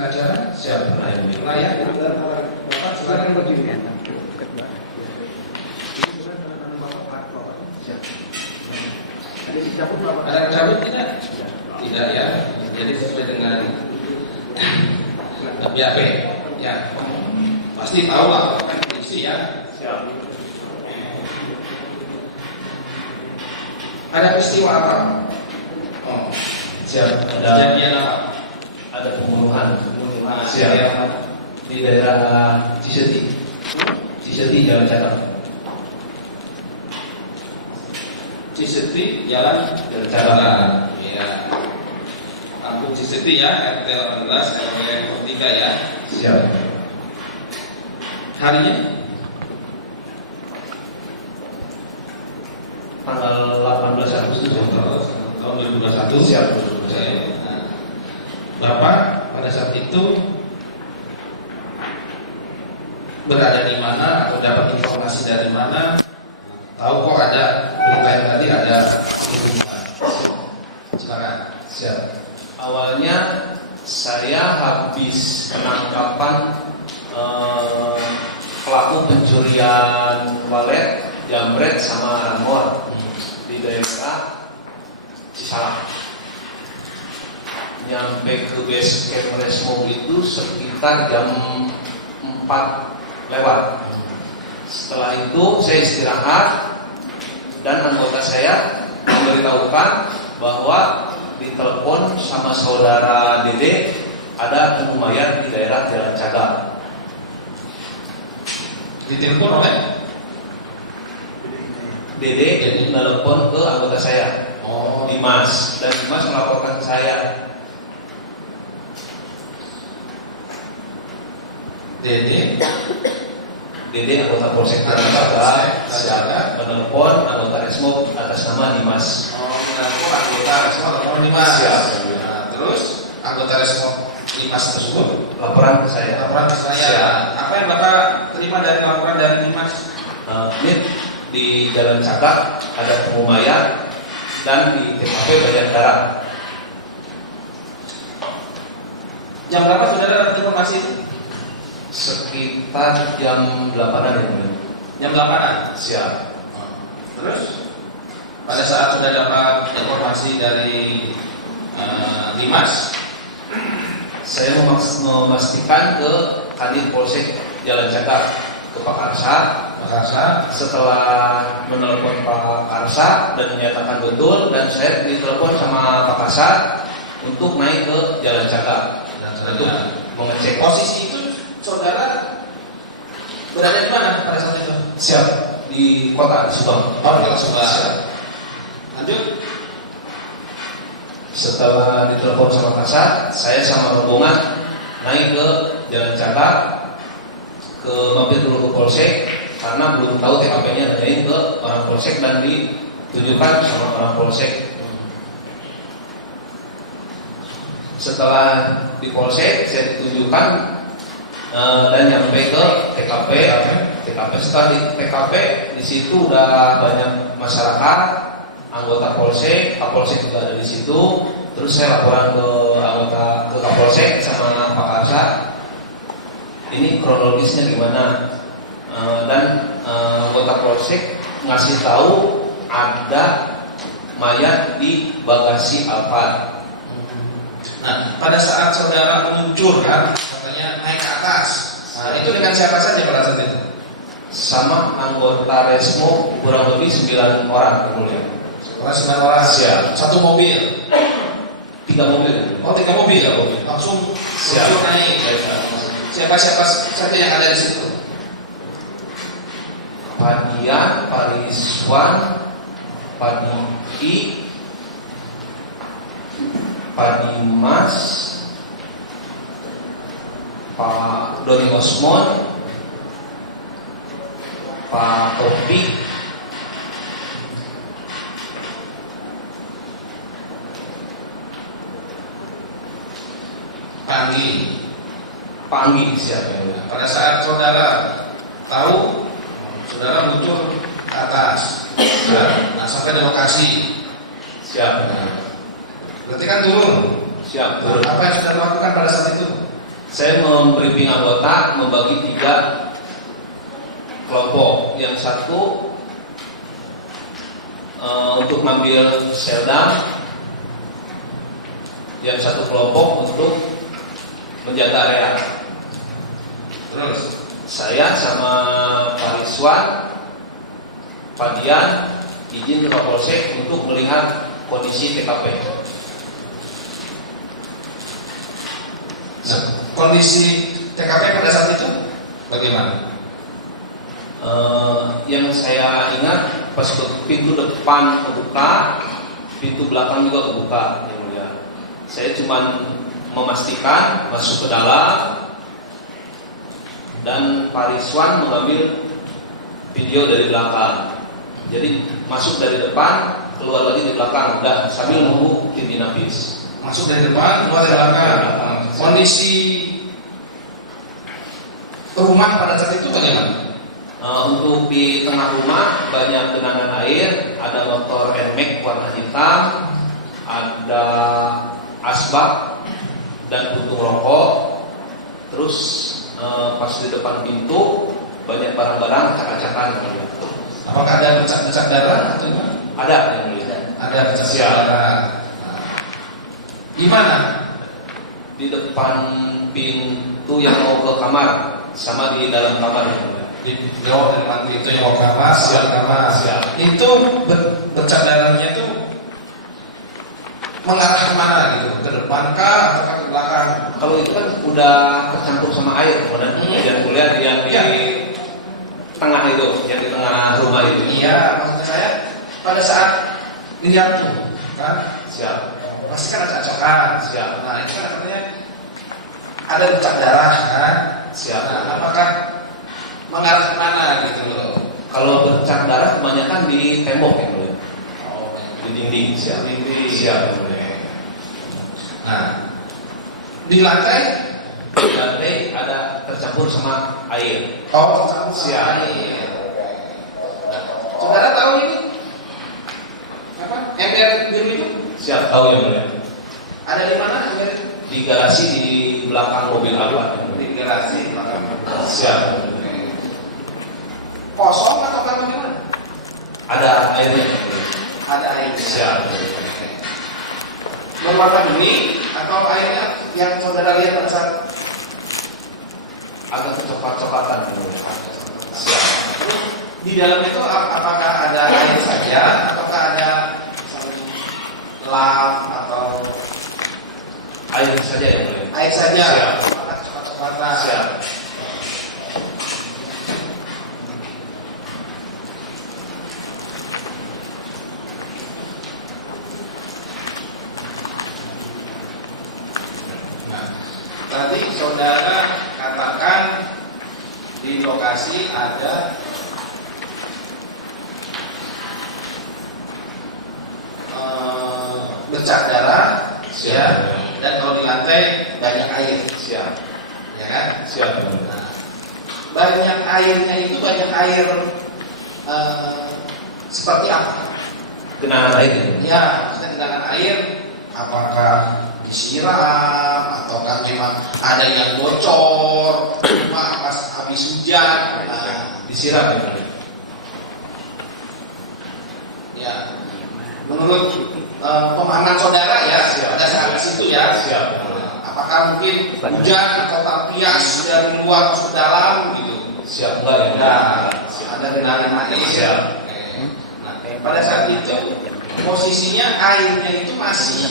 acara? Siap. Layak. Bapak silakan berdiri. Ada yang cabut tidak? Tidak ya. Jadi sesuai dengan BAP ya. Pasti tahu lah kan polisi ya. Siap. Ada peristiwa apa? Oh, Siap. kejadian apa? Ada pembunuhan. Siap. Di daerah Ciseti. Ciseti Jalan Catat. Ciseti Jalan Catat. Ya. Kampung Ciseti ya, RT 18 RW 3 ya. Siap. Harinya Tanggal 18 Agustus tahun 2021. Siap. Nah, Bapak pada saat itu berada di mana atau dapat informasi dari mana? Tahu kok ada berita yang tadi ada pembunuhan. Silakan. Siap. Awalnya saya habis penangkapan pelaku pencurian walet, jambret sama ramor di daerah Cisalak. Nyampe ke base camp Resmo itu sekitar jam 4 lewat. Setelah itu saya istirahat dan anggota saya memberitahukan bahwa ditelepon sama saudara Dede ada temu mayat di daerah Jalan Cagat. Ditelepon oleh Dede menelepon ke anggota saya, Dimas, dan Dimas melaporkan ke saya. Dede Anggota Polsek Jalan Cagat menelepon anggota Resmo atas nama Dimas. menelpon anggota Resmo nomor 5. Siap. Nah, terus anggota Resmo 5 tersebut Laporan ke saya. laporan ke saya. Siap. Apa yang Bapak terima dari laporan dari Dimas? Ini di Jalan Cagat ada temu mayat dan di TKP banyak darah. Jam berapa saudara dapat informasi itu? Sekitar jam 8-an ya. Jam 8-an. Siap. Terus pada saat sudah dapat informasi dari Dimas, Saya memastikan ke Kanit Polsek Jalan Cagat ke Pak Karsa. Setelah menelpon Pak Karsa dan menyatakan betul, dan saya ditelepon sama Pak Karsa untuk naik ke Jalan Cagat untuk mengecek. posisi itu saudara berada di mana pada saat itu? Siap, di kota Subang. Di Subang. Lanjut. Setelah ditelepon sama Karsa, saya sama rombongan naik ke Jalan Cagat, ke mampir dulu ke Polsek karena belum tahu TKP-nya, nanyain ke orang Polsek dan ditunjukkan sama orang Polsek. Setelah di Polsek saya ditunjukkan dan nyampe ke TKP. Setelah di TKP di situ udah banyak masyarakat, anggota Polsek, Kapolsek juga ada di situ. Terus saya laporan ke anggota ke Kapolsek sama Pak Karsa. Ini kronologisnya gimana? Dan anggota Polsek ngasih tahu ada mayat di bagasi Alphard. Nah, pada saat saudara meluncur kan, katanya naik ke atas. Nah, itu dengan siapa saja pada saat itu? Sama anggota Resmo kurang lebih 9 orang kemudian. 9 orang. Siap. Satu mobil. 3 mobil. Oh, 3 mobil ya, mobil. Langsung Siap. naik. Siapa-siapa saja yang ada di situ? Padian, Pariswan, Padiki, Padimas, Pak Doni Osmon, Pak Topi, Panggi siapa ya? Pada saat saudara tahu, saudara muncul ke atas. Nah, sampai di lokasi. Siap. Berarti kan turun. Siap. Nah, apa yang sudah dilakukan pada saat itu? Saya membriefing anggota membagi 3 kelompok. Yang satu untuk mengambil seldam, yang satu kelompok untuk menjaga area. Terus saya sama Pak Rizwan, Pak Dian izin ke Kapolsek untuk melihat kondisi TKP. Nah, kondisi TKP pada saat itu bagaimana? Yang saya ingat pas pintu depan kebuka, pintu belakang juga kebuka, yang mulia. Saya cuma memastikan masuk ke dalam, dan Pak Rizwan mengambil video dari belakang. Jadi masuk dari depan, keluar lagi di belakang, udah sambil nunggu tim Inafis. Masuk dari depan, keluar dari belakang. Kondisi rumah pada saat itu bagaimana? Untuk di tengah rumah banyak genangan air, ada motor NMAX warna hitam, ada asbak dan puntung rokok. Terus pas di depan pintu banyak barang-barang acak-acakan. Apakah ada bercak-bercak darah atau gimana? Ada yang mulia. Ada bercak darah. Di mana? Di depan pintu yang mau ke kamar sama di dalam kamar yang mulia. Di depan pintu yang mau ke kamar, kamar. Itu bercak darahnya itu mengarah kemana gitu? Ke depan kah atau ke belakang? Kalau itu kan udah tercampur sama air, kemudian yang kuliah yang di tengah itu, yang di tengah rumah itu. Iya, maksud saya pada saat lihat tuh, kan? Siap. Pasti kan ada acokan. Siap. Nah, itu kan artinya ada bercak darah, kan? Siap. Nah, apakah mengarah kemana gitu loh? Kalau bercak darah kebanyakan di tembok ya mulia. Oh, Di dinding. Siap. Dinding. Siap mulia. Nah, di lantai ada tercampur sama air. oh tercampur Siap. air. Saudara tahu ini apa? Ember biru itu Siap, tahu ya mulia. ada di mana ember? Di garasi di belakang mobil apa? Di garasi belakang. Siap. Kosong atau kan bagaimana? Ada airnya. Ada air. Siap. Berwarna bening atau airnya yang saudara lihat pada saat Agak kecoklat-coklatan. Siap. di dalam itu apakah ada air saja ataukah ada lap atau Air saja ya mulia. air saja? Siap. Apakah coklat-coklatan? Siap. Nah, tadi saudara katakan di lokasi ada bercak darah, Siap. ya, dan kalau di lantai banyak air, Siap. ya kan? Siap. Nah, banyak airnya itu banyak air seperti apa? Genangan air itu. Ya, maksudnya genangan air apakah disiram ataukah memang ada yang bocor cuma pas habis hujan? Nah, Disiram ya mulia. ya, menurut pemahaman saudara ya, Siap. pada saat itu ya, Siap. apakah mungkin hujan atau terpias dari luar masuk ke dalam gitu? Siap enggak ya? Nah, ada genangan air. Siap. Nah, pada saat itu posisinya airnya itu masih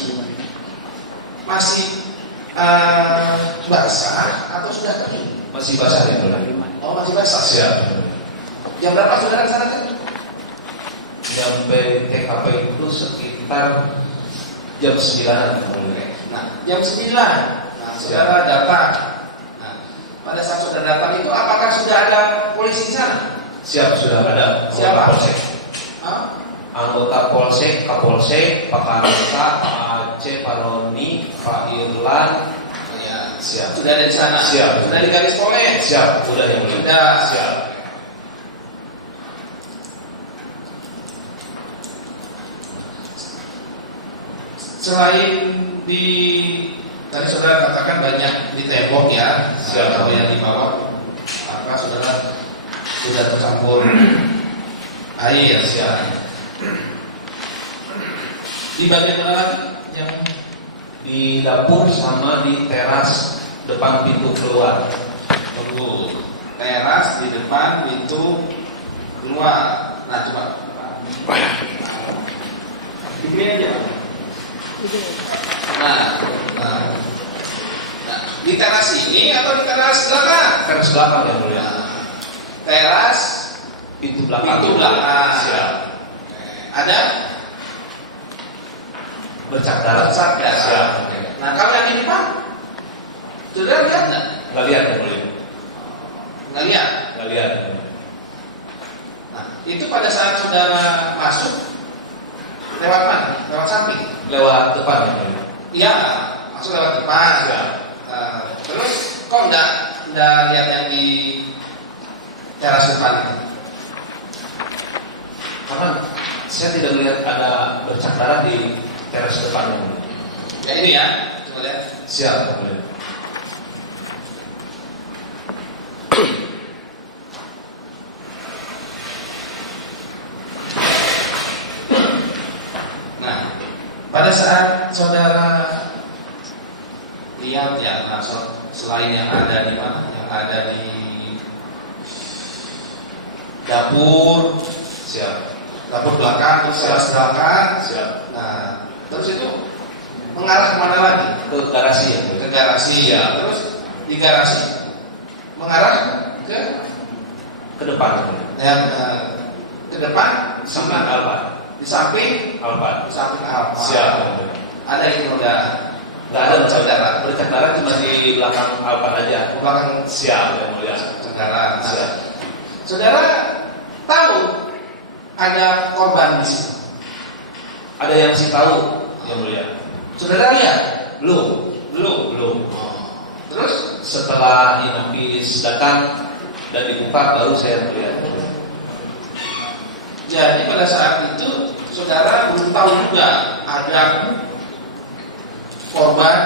basah atau sudah kering? Masih basah ya mulia. Oh, masih basah. Siap. Jam berapa saudara ke sana kan? Sampai TKP itu sekitar jam 9. Nah, jam 9. Nah, saudara datang. Nah, pada saat saudara datang itu apakah sudah ada polisi di sana? Siap, sudah ada. Siapa? Polsek. Hah? Anggota Polsek, Kapolsek, Pak Kanita, Pak Aceh, Pak Roni, Pak Irlan. Ya, Siap. sudah ada di sana. Siap. Sudah di garis polres. Siap, udah yang mulia. Sudah. Siap. Selain di tadi saudara katakan banyak di tembok ya, Siap. atau yang di bawah, maka saudara sudah tercampur air. Siap. Di bagian mana lagi? Yang Di dapur sama di teras depan pintu keluar. tunggu, teras di depan pintu keluar. Nah coba. Ini aja. Nah, di teras ini atau di teras belakang? Teras belakang yang mulia. Teras Pintu belakang. pintu belakang. Siap. Ada Bercak darah. bercak darah. Siap. Nah kalau yang di depan, saudara lihat nggak? Nggak lihat yang mulia. Nggak lihat. Nggak lihat. Nah itu pada saat saudara masuk lewat mana? Lewat samping. Lewat depan yang mulia. Iya, masuk lewat depan. Siap. Terus kok nggak lihat yang di teras depan itu? Karena saya tidak melihat ada bercak darah di teras depan yang mulia. Ya ini ya, coba lihat. Siap yang mulia. Nah, pada saat saudara lihat ya, nah, selain yang ada di mana? Yang ada di dapur, Siap. dapur belakang, terus teras belakang. Siap. Nah, terus itu mengarah kemana lagi? Ke garasi yang mulia. Ke garasi ya. Terus di garasi mengarah ke Ke depan yang mulia. yang ke depan, Samping Alfa. di samping Alfa. Alfa. Siap yang mulia. Ada itu enggak? Nggak ada bercak darah. bercak darah cuma di belakang Alfa aja. Belakang Siap yang mulia. saudara. Nah, Siap. saudara tahu ada korban di situ. Ada yang masih tahu yang mulia. Saudara lihat? Belum. Belum. Terus Setelah inafis datang dan dibuka baru saya melihat. jadi pada saat itu saudara belum tahu juga ada korban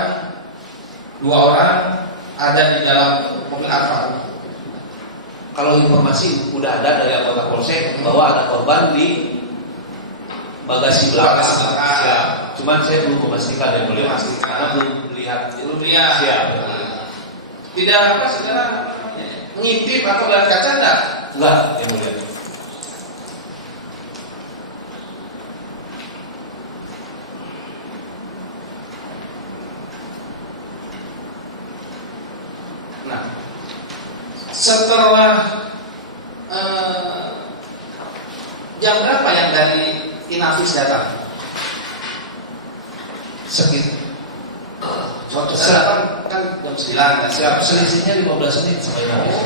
2 orang ada di dalam mobil Alfa. Kalau informasi udah ada dari anggota polsek bahwa ada korban di bagasi belakang. Bagasi belakang. Siap. Cuman saya belum memastikan yang mulia. Memastikan. Karena belum lihat. Belum lihat. Siap. Tidak apa saudara ngintip atau lihat kaca enggak? Enggak yang mulia. Nah, setelah jam berapa yang dari Inafis datang? Sekitar Waktu saya datang kan jam 9 kan? siap. Selisihnya 15 menit sama inafis.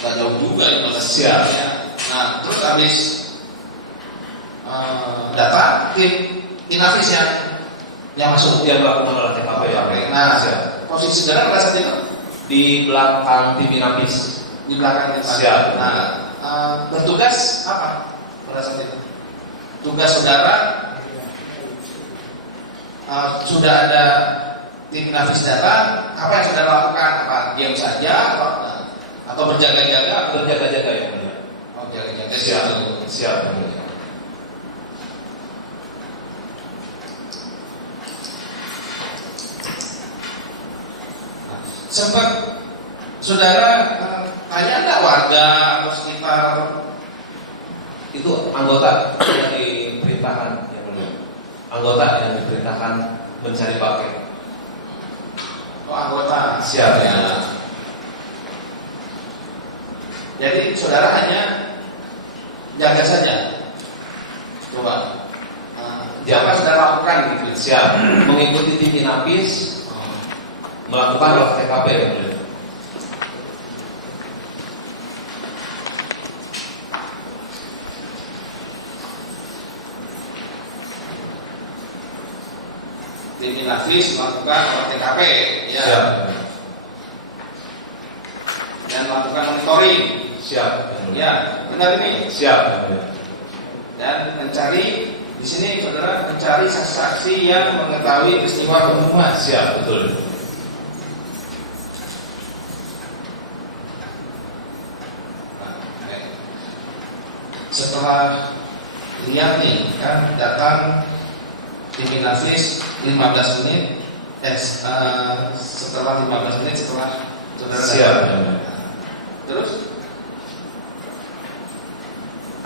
Nggak jauh juga 15 Siap. ya. Nah, terus habis datang tim Inafis yang masuk. Yang melakukan olah TKP ya. Nah, siap. posisi saudara pada saat itu Di belakang tim inafis. di belakang kita. Siap. Nah, bertugas apa pada saat itu? Tugas saudara sudah ada tim Inafis datang, apa yang saudara lakukan? Apa diam saja atau berjaga-jaga? Berjaga-jaga yang mulia. Oh, berjaga-jaga. Siap. Siap yang mulia. Sempat saudara tanya enggak warga atau sekitar Itu anggota yang diperintahkan yang mulia. Anggota yang diperintahkan mencari pakai. anggota? Siap Ya. Jadi saudara hanya jaga saja. Coba. Apa saudara lakukan gitu? Siap. Mengikuti tim inafis melakukan olah TKP yang mulia. Tim Inafis melakukan olah TKP, ya. Siap. Dan melakukan monitoring, Siap. ya. Benar ini. Siap. Dan mencari Di sini saudara mencari saksi-saksi yang mengetahui peristiwa pembunuhan. Siap, betul. Setelah lihat nih kan datang tim Inavis 15 menit, setelah 15 menit setelah saudara Siap. datang. Terus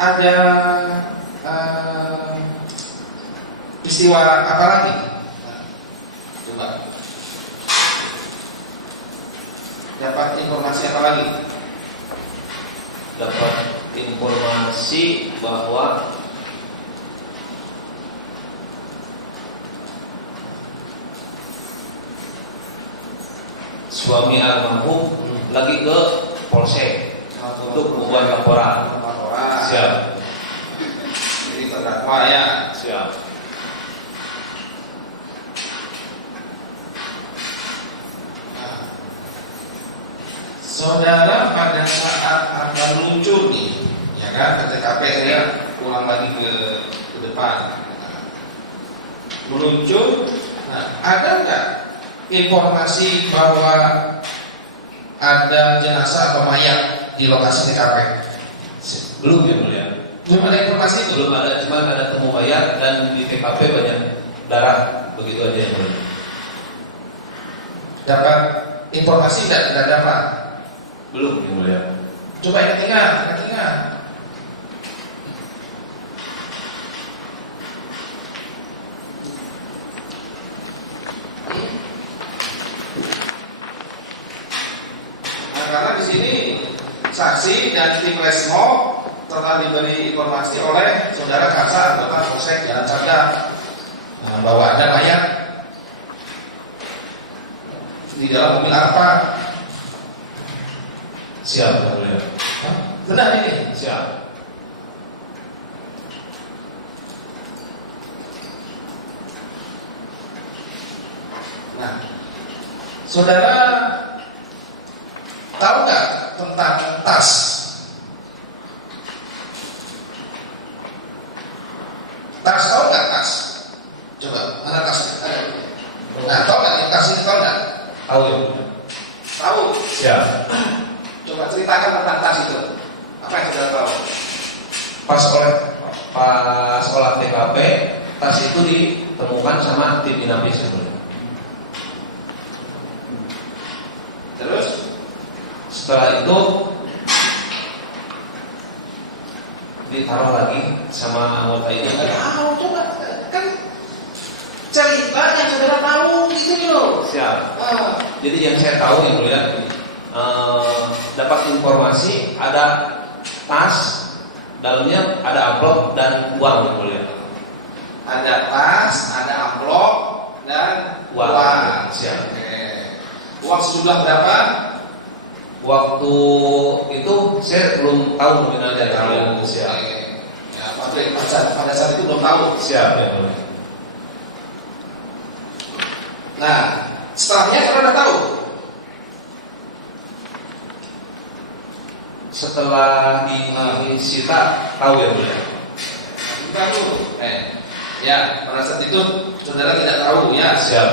ada peristiwa apa lagi? Coba dapat informasi apa lagi? Dapat informasi bahwa suami almarhum lagi ke polsek untuk membuat laporan. Siap. Jadi terdakwa ya. Siap. Saudara pada saat akan muncul nih, ya kan, ke TKP saya pulang lagi ke depan, meluncur. Nah, ada nggak informasi bahwa ada jenazah atau mayat di lokasi TKP? Belum ya mulia. Belum ada informasi itu. Belum ada, cuma ada temu mayat dan di TKP banyak darah, begitu aja yang mulia. Dapat informasi tidak dapat? Belum yang mulia. Coba ingat. Nah, karena di sini saksi dan tim Resmo telah diberi informasi oleh saudara Kasar, anggota Polsek Jalan Cagak, bahwa ada mayat di dalam mobil apa? Siap yang mulia. Benar ini? Siap. Nah, saudara tahu nggak tentang tas? Tas tahu nggak tas? Coba mana tas? Nah, tahu nggak tas ini tahu nggak? Tahu ya mulia. Tahu. Siap. Coba ceritakan tentang tas itu. Apa yang saudara tahu? Pas olah TKP, tas itu ditemukan sama tim Inavis yang mulia. Terus Setelah itu ditaruh lagi sama anggota itu. tahu coba kan cerita yang saudara tahu gitu loh. Siap. Ah, Jadi yang saya tahu yang mulia, dapat informasi ada tas, dalamnya ada amplop dan uang yang mulia. ada tas, ada amplop dan uang. Siap. Oke. Uang sejumlah berapa? Waktu itu saya belum tahu nominalnya yang mulia. Siap. Oke. Ya, pada saat itu belum tahu. Siap ya mulia. Nah, setelahnya saudara tahu. Setelah disita tahu ya mulia. Tahu. Ya, pada saat itu saudara tidak tahu ya. Siap.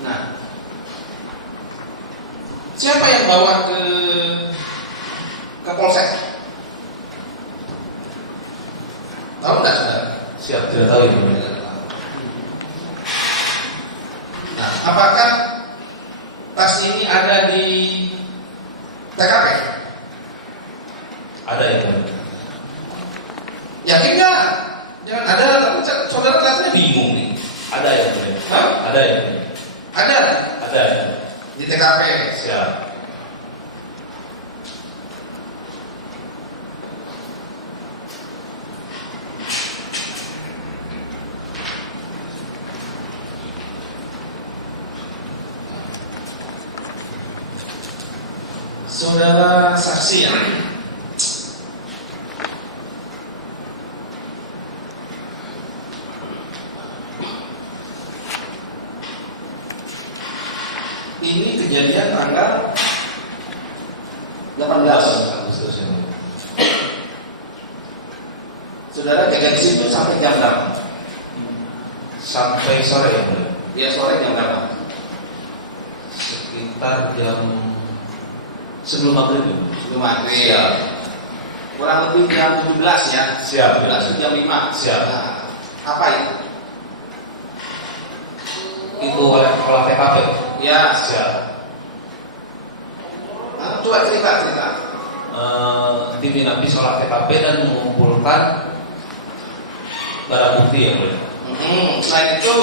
Nah, siapa yang bawa ke polsek? Tahu nggak saudara? Siap, tidak tahu ya mulia. Nah, apakah tas ini ada di TKP? Ada ya mulia. Yakin nggak? Jangan ada, tapi saudara kelihatannya bingung nih. Ada ya mulia. Hah? Ada ya mulia. Ada Ada ya. di TKP. Siap. Saudara saksi ya. Ini kejadian tanggal 18 Agustus ya mulia. Saudara jaga di situ sampai jam berapa? Sampai sore ya mulia. Ya sore jam berapa? Sekitar jam sebelum maghrib. Sebelum maghrib. Siap. Kurang lebih jam 17 ya. Siap. 17 jam 5. Siap. Nah, apa itu? Itu oleh olah TKP. Ya. Siap. Nah, coba cerita. Tim Inafis olah TKP dan mengumpulkan barang bukti ya mulia. Selain itu,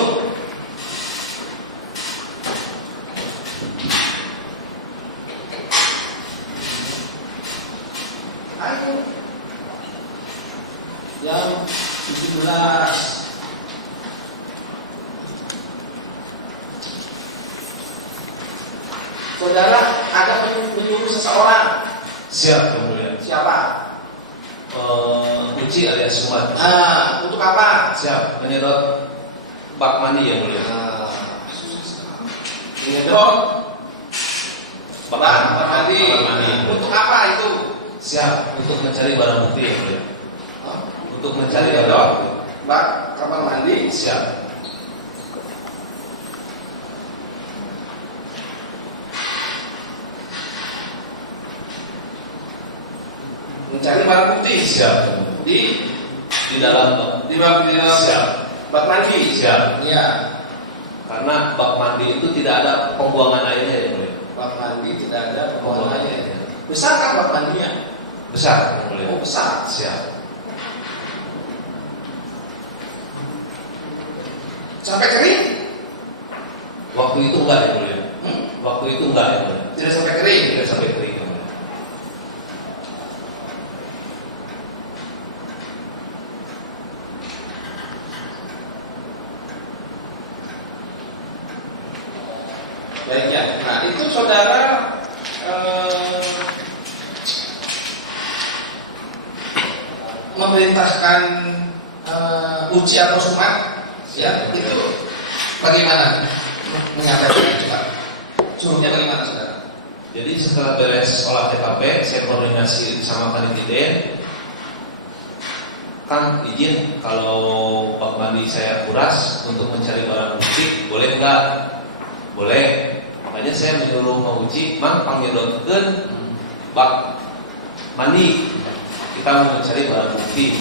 jam 17. Saudara ada menyuruh seseorang. Siap ya mulia. Siapa? Uci alias Sumat. Untuk apa? Siap. Menyedot bak mandi ya mulia. Menyedot bak mandi. mandi. Untuk apa itu? Siap. Untuk mencari barang bukti ya mulia. Untuk mencari barang Menyedot bukti. bak kamar mandi. Siap. Mencari barang bukti. Siap. Di dalam siap. Bak mandi. Siap. Iya. Karena bak mandi itu tidak ada pembuangan airnya ya mulia. Bak mandi tidak ada Pembuangan pembuangannya. airnya. Besar kan bak mandinya? Besar ya mulia. Oh besar. Siap. Sampai kering? Waktu itu enggak ya mulia. Waktu itu enggak ya mulia. Tidak sampai kering. Tidak sampai kering ya mulia. Baik ya. Nah itu saudara memerintahkan Uci atau Sumat, ya itu bagaimana menyampaikan coba? Suruhnya bagaimana saudara? Jadi setelah beres olah TKP, saya koordinasi sama Kanitiden. Kang izin kalau bak mandi saya kuras untuk mencari barang bukti, boleh enggak? Boleh. Makanya saya menyuruh Mang Uci, Mang panggilkan bak mandi. Kita mau mencari barang bukti.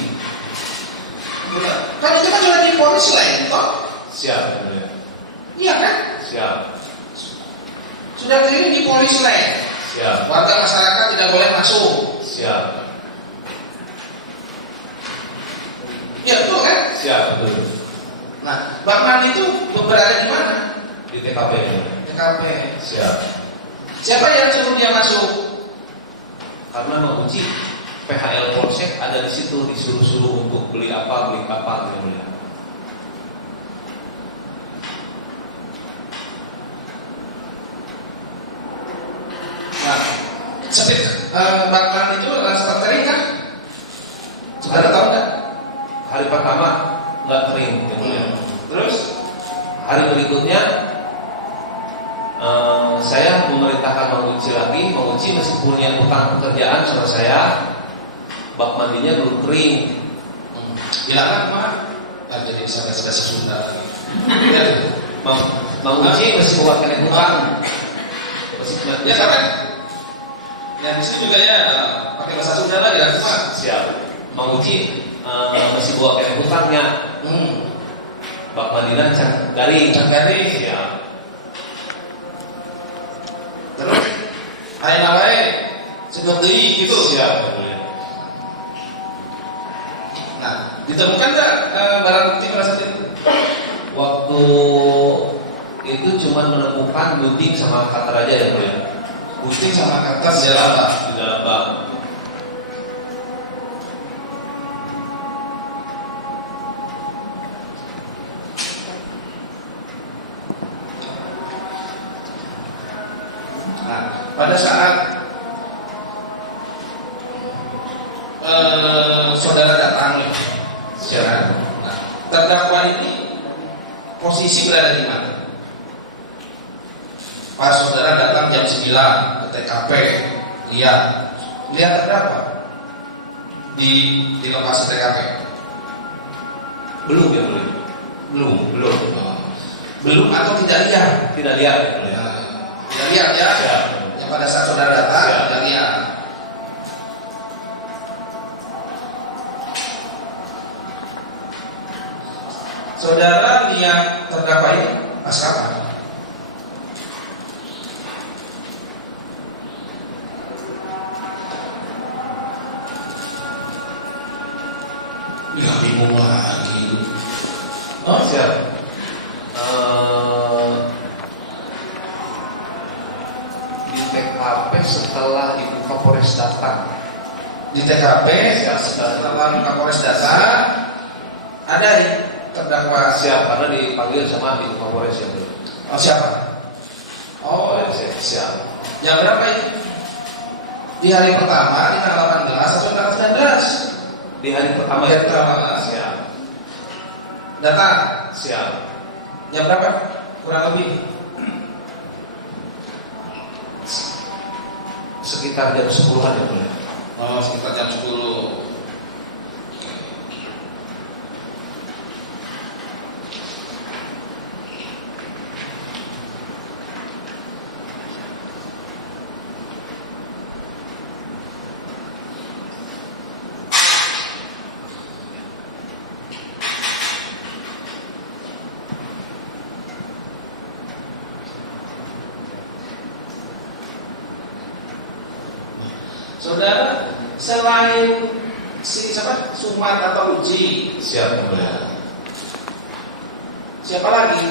Kan itu kan sudah diponis lain toh? Siap. Iya kan? Siap. Sudah ini diponis lain. Siap. Warga masyarakat tidak boleh masuk. Siap. Ya betul kan? Siap, betul. Nah, bak mandi itu berada di mana? Di TKP. TKP. Siap. Siapa yang suruh dia masuk? Karena Mang Uci PHL Polsek ada di situ, disuruh-suruh untuk beli apa gitu ya. Nah, sepit bakalan itu sempat kering kan? Saudara tahu nggak? Hari pertama nggak kering gitu ya. Terus Hari berikutnya saya memerintahkan Mang Uci lagi. Mang Uci masih punya utang pekerjaan sama saya. Bak mandinya belum kering. bilang apa? Jadi bisa bahasa Sunda lagi. Ya, Mang Uci masih bawa kena utang. Masih ya kan? Yang di sini juga ya pakai bahasa Sunda lagi kan semua. Siap. Mang Uci masih bawa kena utangnya. Bak mandinya can garing. Siap. Terus ayo nawai segede gitu. Siap. Nah, ditemukan nggak barang bukti pada saat itu? Waktu itu cuma menemukan gunting sama cutter aja ya bro ya. Gunting sama cutter di dalam bak. Di dalam bak. Nah, pada saat saudara datang nih, siapa? Nah, terdakwa ini posisi berada di mana? Pas saudara datang jam 9 ke TKP, lihat terdakwa di lokasi TKP. Belum ya mulia. Belum. Belum atau tidak lihat? Tidak lihat ya mulia. Tidak lihat ya? Siap. Yang pada saat saudara datang Siap. tidak lihat. Saudara lihat terdakwa ini pas kapan? Ya bingung lagi. Oh siap. Di TKP setelah Ibu Kapolres datang. Di TKP Siap. setelah Kapolres datang ada terdakwa. Siap, karena dipanggil sama Ibu Kapolres ya. Oh, siapa? Oh, Siap. yang berapa itu? Di hari pertama, di tanggal 18 atau tanggal 19? Di hari pertama Hari itu. pertama. Siap. Datang. Siap. Jam berapa? Kurang lebih Sekitar jam 10-an ya boleh. oh, sekitar jam 10. Saudara, selain Sumat atau Uji, Siap boleh. siapa lagi?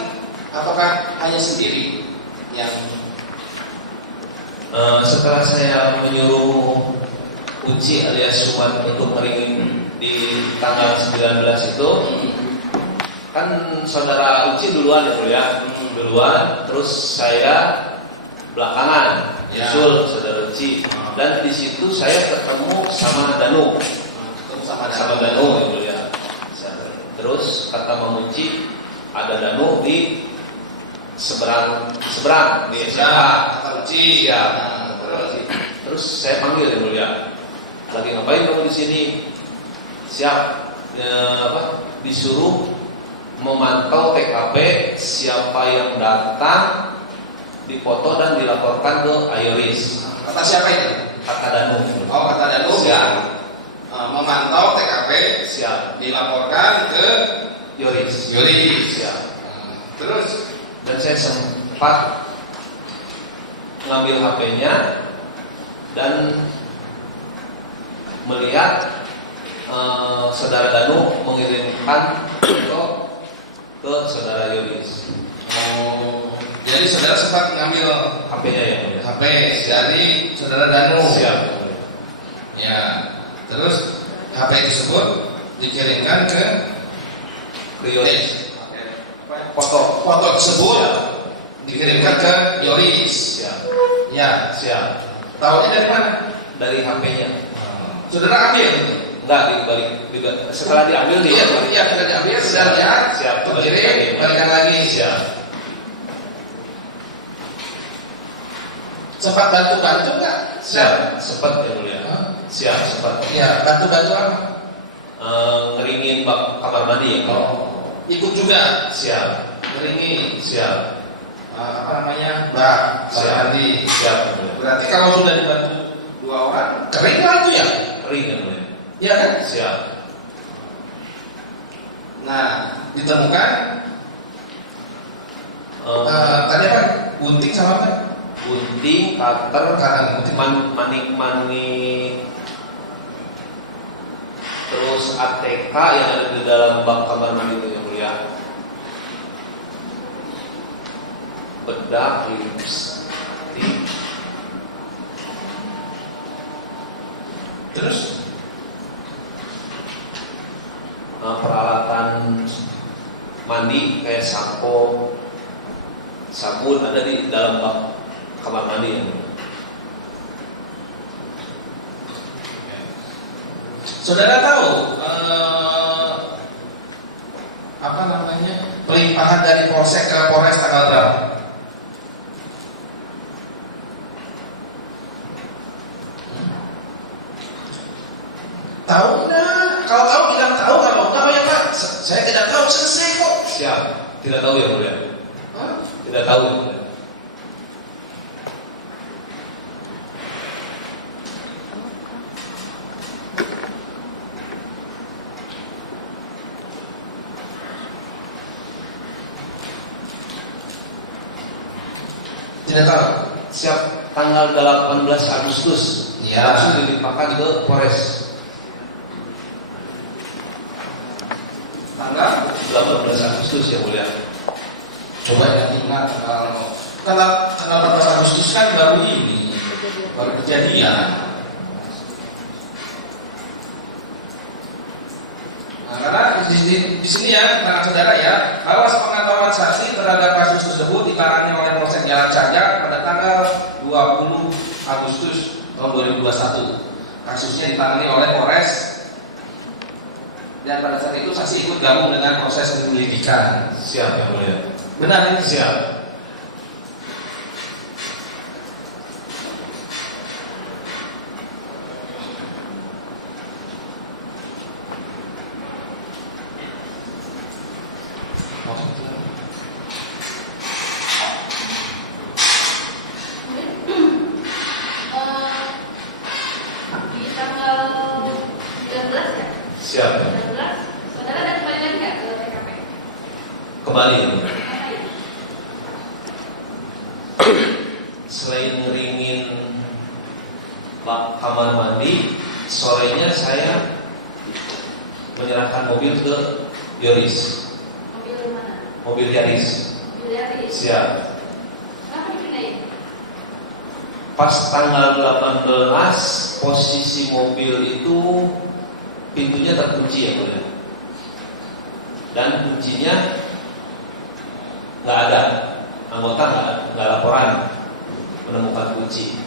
Ataukah hanya sendiri yang Setelah saya menyuruh Uci alias Sumat untuk meringin di tanggal 19 itu, kan saudara Uci duluan ya bro ya, duluan, terus saya belakangan, Ya. nyusul saudara Uci, dan di situ saya ketemu sama Danu, sama Danu ya bro ya. Terus kata Mang Uci ada Danu di seberang di SMA. atau Uji? Ya. Terus saya panggil ya mulia. Lagi ngapain kamu di sini? Siap. Disuruh memantau TKP, siapa yang datang, dipoto dan dilaporkan ke Ayoris. Kata siapa itu? Kata Danu. Oh, kata Danu. Siap. Memantau TKP, Siap. dilaporkan ke Yoris. Siap. Terus Dan saya sempat ngambil HP-nya dan melihat saudara Danu mengirimkan foto ke saudara Yoris. oh, jadi saudara sempat ngambil HP-nya ya. HP dari saudara Danu. Siap. Ya. Terus HP tersebut dikirimkan ke Yoris. foto tersebut dikirimkan ke Yoris. Siap. Ya. Siap. Tahunya dari mana? Dari HP-nya. Saudara ambil. Enggak dibalik juga. Setelah diambil nih. Iya, sudah diambil, sudah lihat. Siap. Kirim, balikan lagi. Siap. Sempat bantu nggak? Siap. Sempat ya mulia. Siap. Sempat. Ya, bantu apa? Ngeringin bak kamar mandi ya. Ikut juga. Siap. Ngeringin. Siap. Apa namanya? Bak mandi. Siap. Berarti kalau sudah dibantu 2 orang, kering lah itu ya? Kering ya mulia. Iya kan? Siap. Nah, ditemukan tadi apa? Gunting sama apa? Gunting, cutter, Gunting. manik, terus ATK yang ada di dalam bak kamar mandi itu yang mulia. Bedak, lipstick, Terus peralatan mandi kayak sampo, sabun ada di dalam bak kamar mandi ya. saudara tahu apa namanya pelimpahan dari Polsek ke Polres tanggal berapa? Tahu enggak? Kalau tahu bilang tahu, kalau enggak oh ya Pak, saya tidak tahu. Baru selesai kok. Siap. Tidak tahu ya mulia. Tidak tahu ya mulia. Tidak tahu. Siap. Tanggal 18 Agustus. Ya. Langsung dilimpahkan ke Polres. Tanggal 18 Agustus ya mulia. coba ya ingat tanggal 14 Agustus kan baru ini, baru kejadian. Nah, karena di sini ya, saudara ya, awas pengetahuan saksi terhadap kasus tersebut ditangani oleh Polsek Jalan Cagak pada tanggal 20 Agustus tahun 2021. Kasusnya ditangani oleh Polres, dan pada saat itu saksi ikut gabung dengan proses penyelidikan. Siap ya mulia. Benar ini? Siap. Di tanggal 19 ya? Siap. 19, saudara ada kembali lagi nggak ke TKP? Kembali ya mulia. Ngapain? Selain ngeringin kamar mandi, sorenya saya menyerahkan mobil ke Yoris. Mobil yang mana? Mobil Yaris. Mobil Yaris. Siap. Kenapa dipindahin? Pas tanggal 18 posisi mobil itu pintunya terkunci ya mulia. Dan kuncinya nggak ada, anggota nggak laporan menemukan kunci.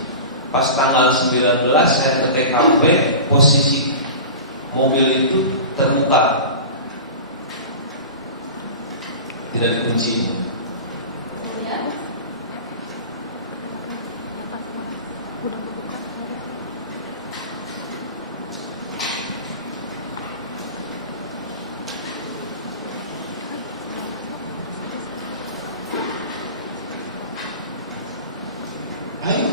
Pas tanggal 19 saya ke TKP, posisi mobil itu terbuka, tidak dikunci. Kemudian Ayo.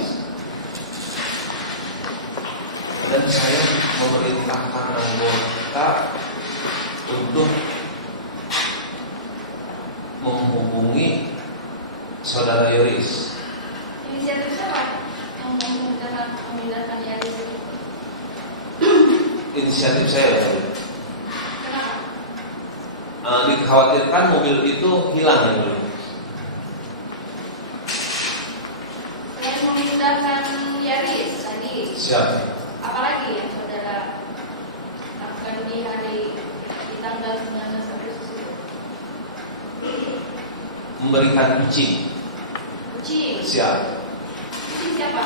Dan saya memerintahkan anggota untuk menghubungi saudara Yoris. inisiatif siapa yang memindahkan Yaris itu? Inisiatif saya ya. Kenapa? Dikhawatirkan mobil itu hilang ya mulia. Selain memindahkan Yaris tadi, Siap. apalagi yang saudara lakukan di tanggal 19 Agustus itu? Memberikan kucing. Kucing. Siap. Kucing siapa?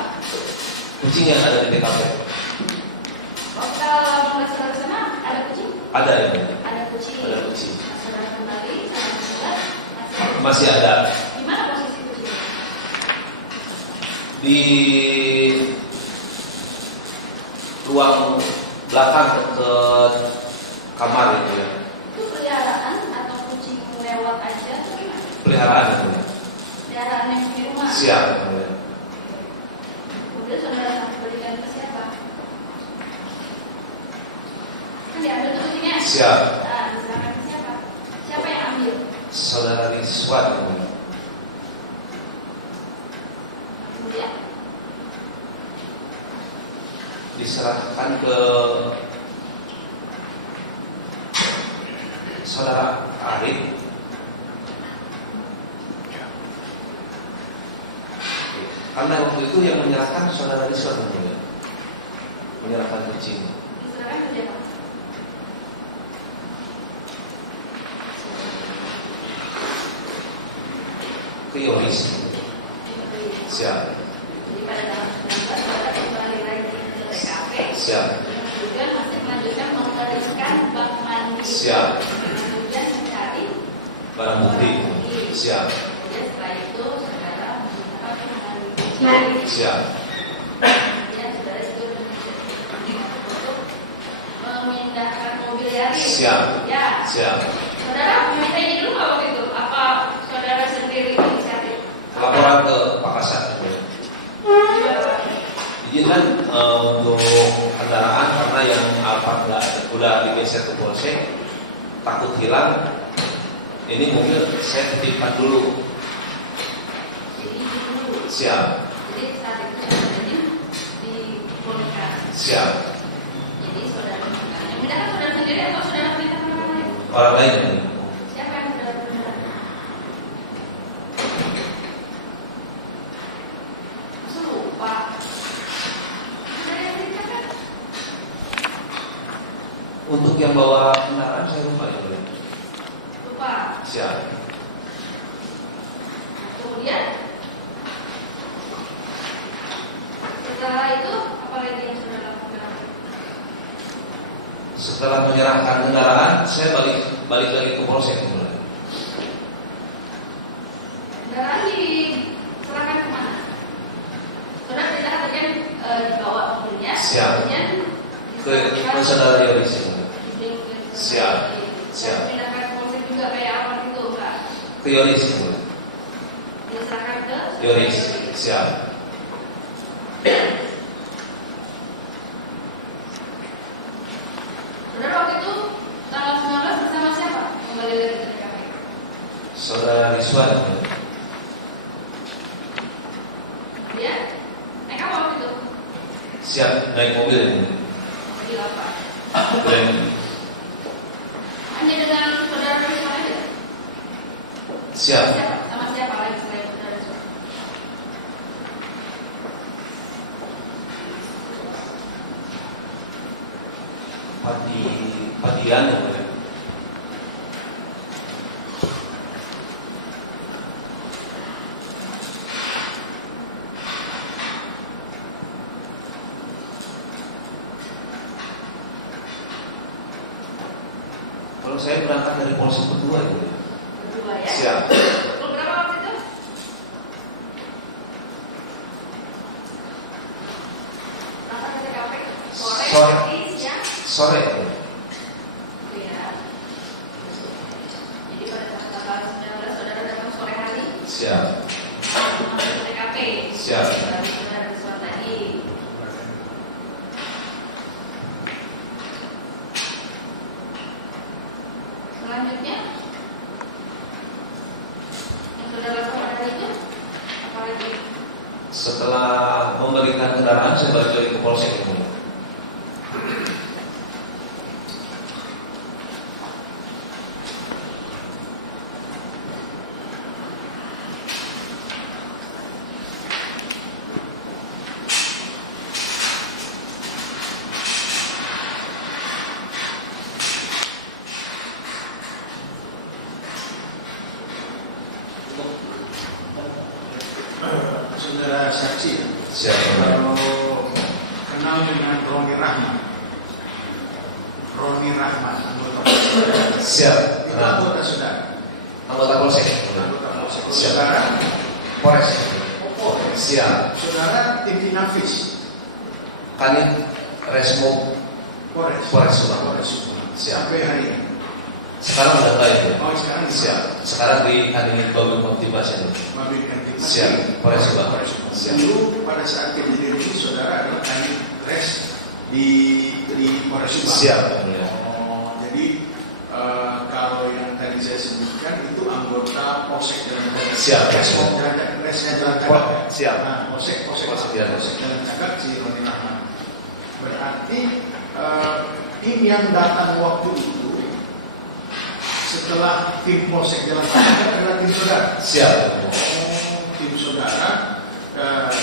Kucing yang ada di TKP. Kalau nggak salah sana ada kucing? Ada ya mulia? Ada kucing. Ada kucing. Saudara kembali sama saudara Masih ada di mana posisi kucing? di ruang belakang dekat kamar itu ya. Itu peliharaan atau kucing lewat aja atau gimana? Peliharaan itu ya. Peliharaan yang punya rumah. Siap ya mulia. Kemudian saudara berikan ke siapa? Kan diambil tuh kucingnya. Siap. Nah, diserahkan ke siapa? Siapa yang ambil? Saudara Rizwan ya mulia. Kemudian Diserahkan ke saudara Arif. Karena waktu itu yang menyerahkan saudara Rizwan ya mulia. Menyerahkan kucing diserahkan ke siapa? ke Yoris. Siap. Jadi pada tanggal 19 saudara kembali lagi ke TKP. Siap. Kemudian masih melanjutkan memeriksakan bak mandi. Siap. Kemudian mencari Barang bukti. Siap. Kemudian setelah itu saudara meminta mengambil. Siap. Kemudian saudara itu untuk memindahkan mobil Yaris. Siap. Ya. Siap. Saudara Saudara minta ini dulu nggak waktu itu? Apa saudara sendiri inisiatif? Laporan ke Pak Kasat. Izinkan untuk kendaraan karena yang Alphard udah digeser ke Polsek, takut hilang. Ini mobil saya titipkan dulu. Jadi dulu. Siap. Jadi saat itu saudara dipulihkan. Siap. Jadi saudara minta. Yang minta kan saudara sendiri atau saudara minta orang lain? Orang lain. Siapa yang saudara minta? Masa lupa? Saudara yang minta kan? Untuk yang bawa kendaraan saya lupa ya. Lupa. Siap. Kemudian setelah itu apa lagi yang sudah lakukan? Setelah menyerahkan kendaraan, saya balik lagi ke Polsek. Kendaraan diserahkan kemana? Saudara tidak kan dibawa mobilnya. Siap. Kemudian Ke saudara Yoris. Siap. Siap. Pindahkan ke Polsek juga kayak apa gitu enggak? Ke Yoris. Diserahkan ke Yoris. Siap. Saudara waktu itu tanggal 19 bersama siapa? Kembali lagi ke TKP. Saudara Rizwan. Kemudian naik apa waktu itu? Siap naik mobil ini. Mobil apa? Dan Hanya dengan saudara Rizwan aja? siap. Siapa? Sama siapa lagi selain saudara Rizwan? Padian ya. Kalau saya berangkat dari Polsek berdua itu. Berdua ya? Siap. Pukul berapa waktu itu? Berangkat ke TKP? Sore, Sore. pagi, siang? Sore. Iya. Jadi pada saat tanggal 19 saudara datang sore hari Siap. masuk ke TKP. Siap. Dari saudara Rizwan tadi. Selanjutnya yang saudara lakukan hari itu apa lagi? Setelah memberikan kendaraan, saya balik lagi ke Polsek itu. Saudara saksi, Siap. kalau kenal dengan Roni Rahmat, anggota Polsek. Siap. Itu Nah, anggota saudara. anggota Polsek. Anggota Polsek. Siap. Saudara, Polres. Polres. Siap. Saudara tim Dinafis, Kanit Resmo Polres. Polres Subang. Polres. Siap. Sampai hari ini. Sekarang udah enggak ya? Oh sekarang Siap. Sekarang di Kanit Babin Optimasi. Mabit Kantin. Siap. Polres Subang. Siap. Dulu pada saat kejadian ini saudara adalah Kanit Res di Polres Subang. Siap. Oh, jadi kalau yang tadi saya sebutkan itu anggota Polsek Jalan Cagak. Siap. Resnya Jalan Cagak. Siap. Nah, Polsek Jalan Cagak si Roni Rahmat. Berarti tim yang datang waktu itu setelah tim Polsek Jalan Cagak adalah tim saudara. Siap. Oh, tim saudara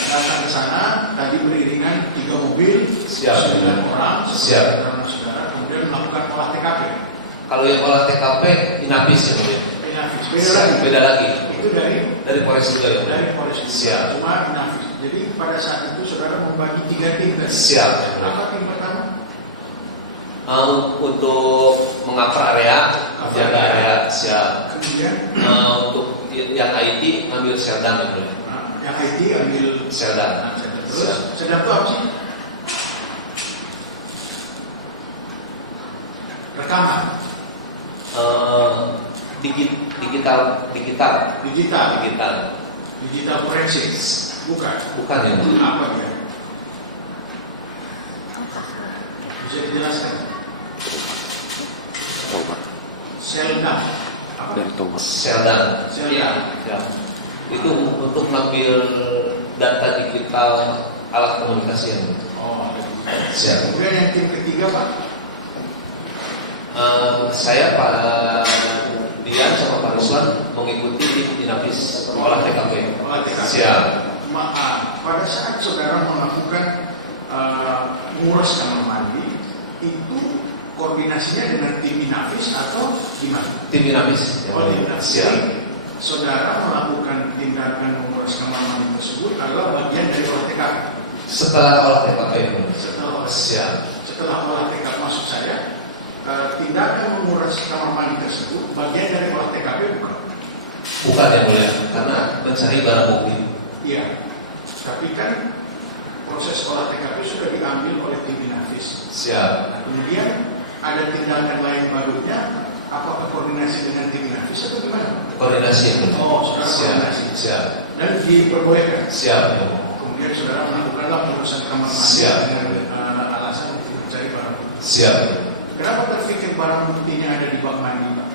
datang ke sana tadi beriringan 3 mobil, Siap. 9 orang, Siap. saudara kemudian melakukan olah TKP. Kalau yang olah TKP inapis ya, Bro. Inafis. Siap. Beda lagi. Itu Dari Polres juga ya. dari Polres. Siap. Cuma Inafis. Jadi pada saat itu saudara membagi 3 tim tadi. Siap. Apa tim pertama? Untuk mengcover area, menjaga area. Siap. Kemudian Untuk yang IT ambil Serdan ya, Bro. yang IT ambil Serdan. terus sedang itu apa sih? Rekaman. digital forensik, bukan ya. apa dia? Bisa dijelaskan? Selda apa? Selda. Ya. Itu untuk mengambil data digital alat komunikasi yang. Oh, siap. kemudian yang tim ketiga Pak? Saya Pak Dian sama Pak Ruslan mengikuti tim Inafis olah TKP. Siap. Pada saat saudara melakukan ngurus kamar mandi, itu koordinasinya dengan tim Inafis atau gimana? Tim Inafis. Oh, tim Inafis. Siap. Saudara melakukan tindakan mengurus kamar mandi tersebut adalah bagian dari olah TKP. Setelah olah TKP. Siap. Setelah olah TKP maksud saya, tindakan menguras kamar mandi tersebut bagian dari olah TKP bukan? Bukan yang mulia, karena mencari barang bukti. Iya. Tapi kan proses olah TKP sudah diambil oleh tim Inafis. Siap. Nah, kemudian ada tindakan lain barunya, apakah koordinasi dengan tim Inafis atau gimana? Koordinasi. Oh, saudara siap. koordinasi. Siap. Dan diperbolehkan. Siap. Kemudian saudara melakukanlah pengurusan kamar mandi Siap. dengan alasan untuk mencari barang bukti. Siap. Kenapa terpikir barang buktinya ada di bak mandi, Pak?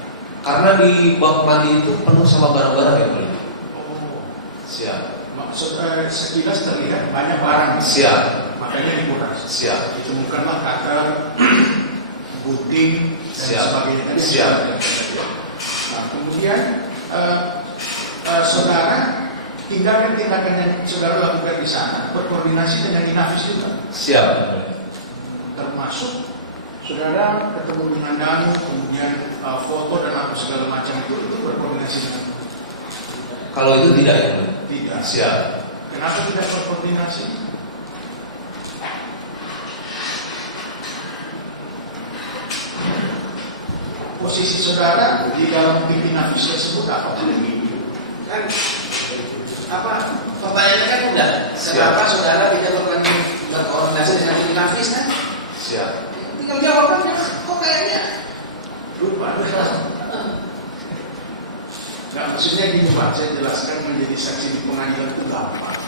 Karena di bak mandi itu penuh sama barang-barang yang mulia. Oh, Siap. maksud sekilas terlihat banyak barang. Siap. Makanya dikuras. Siap. Ditemukanlah cutter, gunting dan Siap. sebagainya. Tadi Siap. Nah, kemudian saudara tindakan-tindakan yang saudara lakukan di sana berkoordinasi dengan Inafis juga. Siap. Termasuk saudara ketemu dengan Danu, kemudian foto dan apa segala macam itu berkoordinasi dengan. Kalau itu tidak ya. Tidak. Siap. Kenapa tidak berkoordinasi? Posisi saudara di dalam tim Inafis tersebut apa? Kan apa pertanyaannya kan udah kenapa saudara tidak berkoordinasi dengan tim Inafis kan? Siap. Tinggal jawab aja. Kok kayaknya Lupa. Nggak, maksudnya gini Pak, saya jelaskan menjadi saksi di pengadilan itu gampang.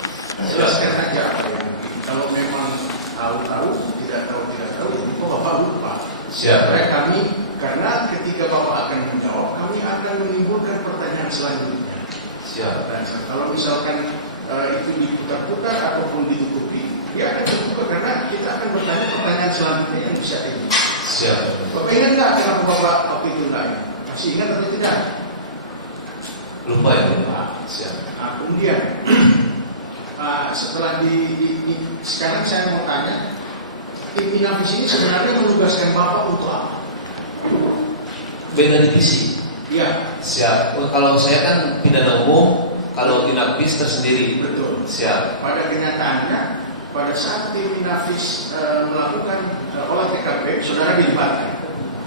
Jelaskan aja apa yang kalau memang tahu, tidak tahu, kok Bapak lupa. Siap. Karena ketika Bapak akan menjawab, kami akan menimbulkan pertanyaan selanjutnya. Siap. Dan kalau misalkan itu diputar-putar ataupun ditutupi, ya akan terbuka karena kita akan bertanya pertanyaan selanjutnya yang bisa ini. Siap. Bapak ingat nggak kenapa Bapak waktu itu nggak? Masih ingat atau tidak? Lupa ya. Lupa. Siap. Nah, kemudian setelah sekarang saya mau tanya, tim Inafis ini sebenarnya menugaskan Bapak untuk apa? Beda divisi. Iya. Siap. Kalau saya kan pidana umum, kalau Inafis tersendiri. Betul. Siap. Pada kenyataannya, pada saat tim Inafis melakukan olah TKP, saudara dilibatkan.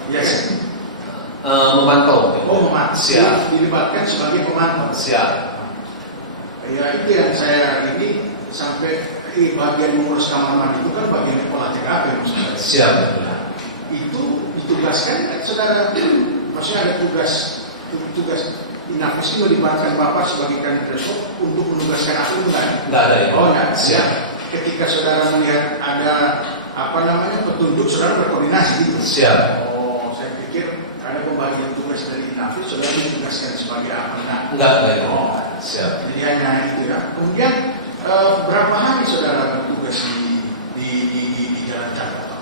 Yes. Memantau. Oh, memantau. Siap. Dilibatkan sebagai pemantau. Siap. Ya itu yang saya ini sampai bagian mengurus kamar mandi itu kan bagian olah TKP maksudnya. Siap. Itu ditugaskan saudara, maksudnya ada tugas Inafis itu melibatkan Bapak sebagai kandidat untuk menugaskan aku enggak? Enggak ada ya. Oh enggak. Siap. Ketika saudara melihat ada petunjuk, saudara berkoordinasi gitu. Siap. Oh, saya pikir ada pembagian tugas dari Inafis, saudara ditugaskan sebagai apa? Enggak ya. Oh, siap. Jadi hanya itu ya. Kemudian berapa hari saudara bertugas di Jalan Jakarta?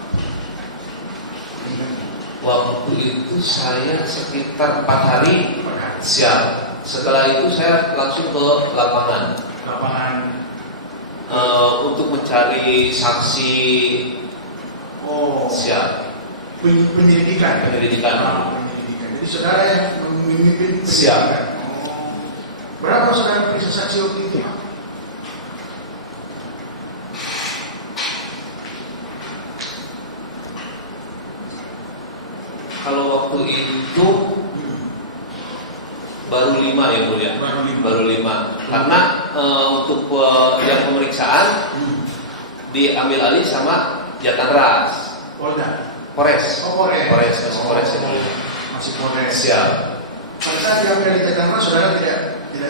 Waktu itu saya sekitar 4 hari. Siap. Setelah itu saya langsung ke lapangan. Untuk mencari saksi. Oh. Siap. Penyelidikan. Penyelidikan. Jadi saudara yang memimpin. Siap. Oh. Berapa saudara periksa saksi waktu itu? Kalau waktu itu baru 5 ya mulia. Baru 5. Karena untuk yang pemeriksaan diambil alih sama Jatanras. Polda. Polres. Oh, Polres. Masih Polres ya mulia. Masih Polres. Siap. Pada saat di Tetanggara saudara tidak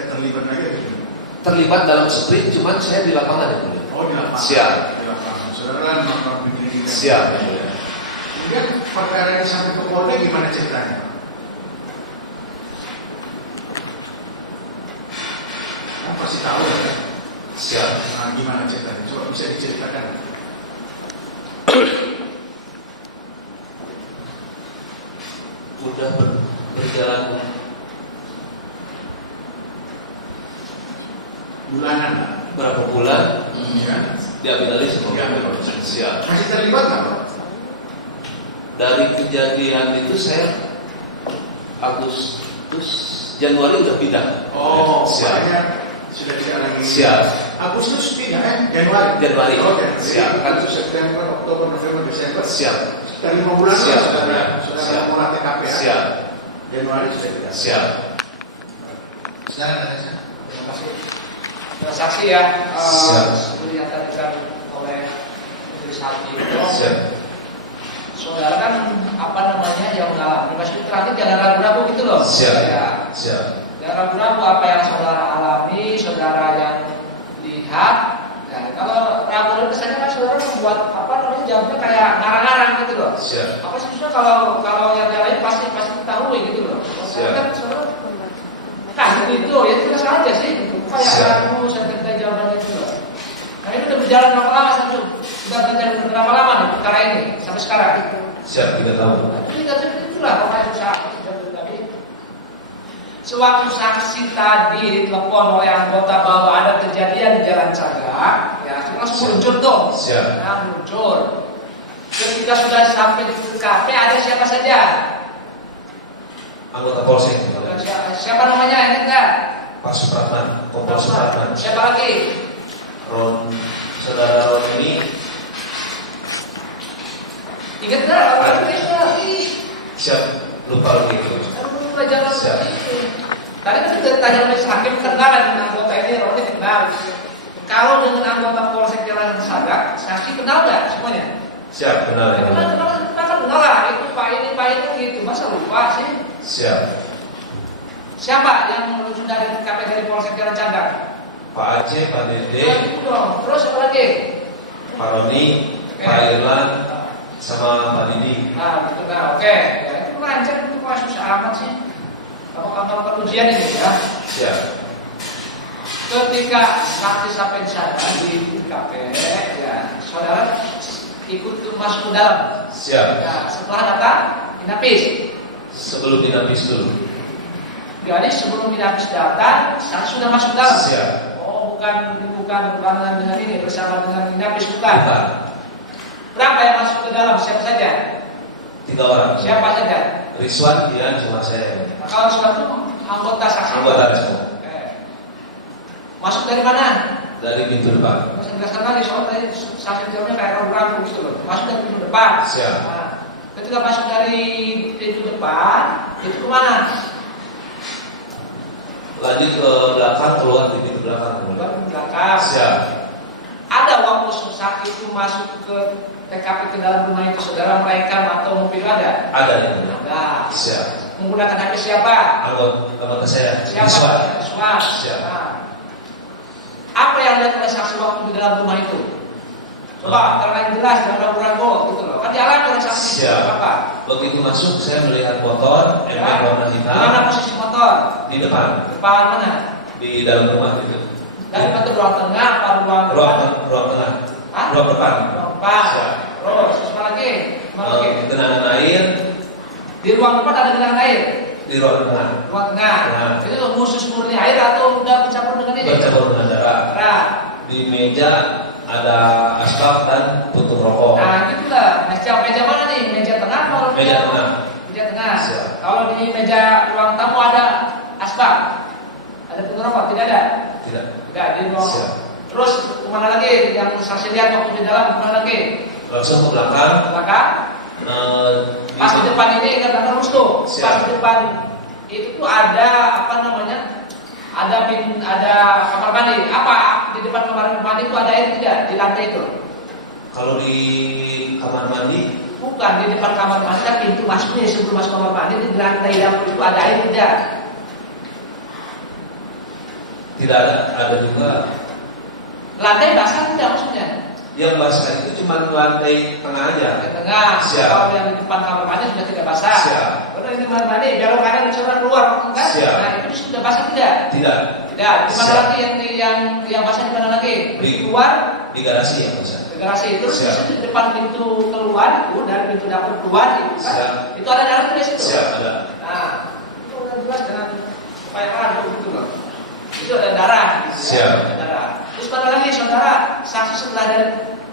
terlibat lagi. Terlibat dalam sprint, cuman saya di lapangan ya mulia. Oh, di lapangan. Siap. Di lapangan. Saudara kan melakukan penyelidikan. Siap ya mulia. Kemudian perkara ini sampai ke Polda gimana ceritanya? Kan pasti tahu ya kan? Siap. Nah, gimana ceritanya? Coba bisa diceritakan. Udah berjalan Bulanan. berapa bulan Ya. diambil alih semua. Diambil alih. Siap. Masih terlibat nggak Pak? Dari kejadian itu saya Agustus Januari udah pindah. Oh, siap. makanya sudah tidak lagi. Siap. Agustus pindah kan? Januari. Januari. Oh, Januari. Siap. Kan September, Oktober, November, Desember. Siap. Dari 5 bulan Siap. sudah Siap. mulai TKP ya. Siap. Januari sudah tidak. Siap. Silakan. Terima kasih. Transaksi ya, Siap. seperti yang tadi kan oleh Majelis Hakim. Siap. Saudara kan apa namanya yang mengalami, maksudnya terakhir jangan ragu-ragu gitu loh. Siap. Ya. Siap. Jangan ragu-ragu apa yang saudara alami, saudara yang lihat. Ya, kalau ragu-ragu kesannya kan saudara membuat apa namanya jawabnya kayak ngarang-ngarang gitu loh. Siap. Apa sih sebenarnya kalau yang lain pasti ketahui gitu loh. Siap. Kan saudara kan itu ya tidak salah aja sih. Kayak Siap. ragu saya minta jawabannya itu loh. Nah ini udah berjalan berapa lama sampai sudah berjalan berapa lama nih perkara ini sampai sekarang. Siap. 3 tahun. Nah, ini nggak seperti itulah pokoknya usaha tadi. Sewaktu saksi tadi ditelepon oleh anggota bahwa ada kejadian di Jalan Cagak, ya langsung muncul tuh. Siap. Nah muncul. Ketika sudah sampai di TKP ada siapa saja? Anggota Polsek. Siapa namanya ingat nggak? Pak Supratman, Kompol Supratman. Siapa lagi? Saudara Ron ini Ingat nggak? siap, lupa lagi itu. Aduh, pelajaran Siap. itu. Tadi kan sudah tanya Majelis Hakim kenal dengan anggota ini, Roni kenal. Kalau dengan anggota Polsek Jalan Sagak, saksi kenal nggak semuanya? Siap, benar ya. Kenal lah. Itu Pak ini gitu. Masa lupa sih? Siap. Siapa yang sudah dari TKP dari Polsek Jalan Sagak? Pak Aceh, Pak Dede, Itu dong. Terus siapa lagi? Pak Roni, Pak Irlan, sama Pak Didi. Nah, gitu kan. Oke. Ya, itu lancar itu mah susah amat sih. Kalau ujian ini ya. Siap. Ketika saksi sampai di sana di TKP, ya saudara ikut masuk ke dalam. Siap. Ya, setelah datang inapis. Sebelum dinapis dulu. Jadi sebelum inapis datang, saksi sudah masuk ke dalam. Siap. Oh, bukan berbarengan dengan ini bersama dengan inapis bukan. Bukan. Berapa yang masuk ke dalam? Siapa saja? 3 orang. Siapa saja? Rizwan, Dian, cuma saya. Nah, kalau suatu anggota saksi. Anggota Rizwan. Oke. Masuk dari mana? Dari pintu depan. Masih jelaskan lagi soal tadi saksi jawabnya kayak ragu-ragu gitu loh. Masuk dari pintu depan. Siap. Nah, ketika masuk dari pintu depan, itu kemana? Lanjut ke belakang, keluar di pintu belakang. Keluar ke belakang. Siap. Ada waktu saksi itu masuk ke TKP ke dalam rumah itu saudara merekam atau mobil ada? Ada ya. Ada. Siap. Menggunakan HP siapa? Anggota saya. Siapa? Rizwan. Rizwan. Siap. Nah, apa yang dilihat oleh saksi waktu di dalam rumah itu? Coba, karena yang jelas, jangan ragu-ragu gitu loh. Kan dialami oleh saksi. Siap. Apa? Begitu masuk saya melihat motor Ya. MB warna Di hitam mana posisi motor? di depan, Depan mana? di dalam rumah itu. Dari pintu ruang tengah, apa ruang depan? Ruang tengah. Hah? Ruang depan. Ruang depan. Siap. Terus, apa lagi? Apa lagi? Genangan air Di ruang depan ada genangan air. di ruang tengah. Ruang tengah. Nah. Itu khusus murni air atau udah bercampur dengan ini? Bercampur dengan darah. Nah, Di meja ada asbak dan puntung rokok. nah gitulah. Meja mana nih? Meja tengah atau Meja tengah. Meja tengah. Siap. Kalau di meja ruang tamu ada asbak, ada puntung rokok, tidak ada? Tidak. Tidak di ruang. Siap. Terus kemana lagi? Yang saksi lihat waktu di dalam kemana lagi? Langsung ke belakang. Belakang. Pas di depan ini kan terus tuh. Siap. Pas di depan itu tuh ada apa namanya? Ada kamar mandi. Apa di depan kamar mandi itu ada air tidak di lantai itu? Kalau di kamar mandi Bukan di depan kamar mandi, tapi pintu masuknya sebelum masuk kamar mandi di lantai dapur itu ada air tidak? Tidak ada juga. Lantai basah tidak maksudnya? Yang basah itu cuma lantai tengah aja. Di tengah. Siap. Kalau yang di depan kamar mandi sudah tidak basah. Siap. Kalau ini kamar mandi belok kanan coba keluar kan? Siap. Nah itu sudah basah tidak? Tidak. Tidak. Di mana Siap. lagi yang basah di mana lagi? Di Keluar. Di garasi yang basah. Di garasi itu Siap. di situ depan pintu keluar itu dari pintu dapur keluar itu kan? Siap. Itu ada darah di situ. Siap, ada. Nah itu udah jelas dengan supaya ada begitu loh. Itu ada darah. Gitu, Siap. Ya? Ada darah. Terus pada lagi saudara saksi sebelah dari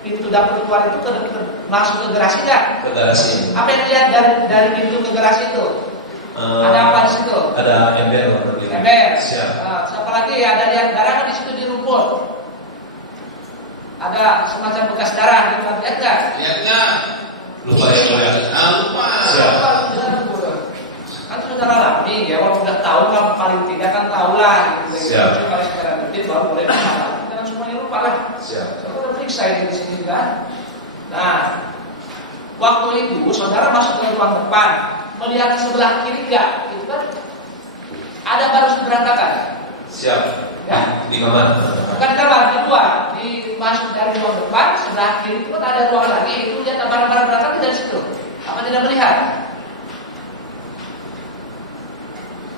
pintu dapur keluar itu masuk ke garasi nggak? Ke garasi. Apa yang dilihat dari pintu ke garasi itu? Ada apa di situ? Ada ember warna biru. Ember. Siap. Nah, siapa lagi ada lihat darah kan di situ di rumput? Ada semacam bekas darah gitu, lihat nggak? Lihatnya. Lupa ya mulia. Lupa. Siap. Kan saudara alami ya, walaupun udah tahu kan paling tidak kan tahu lah. Gitu. Siap. Jadi kalau saudara ngerti baru boleh masalah. Jangan semuanya lupa lah. Siap. Saudara periksa ini di sini kan. Nah, waktu itu saudara masuk ke ruang depan, melihat sebelah kiri enggak? Itu kan ada baris berantakan. Siap. Ya. Di kamar. Bukan di kamar, di luar. Di masuk dari ruang depan, sebelah kiri itu kan ada ruang lagi. Itu lihat barang-barang berantakan dari situ. Apa tidak melihat?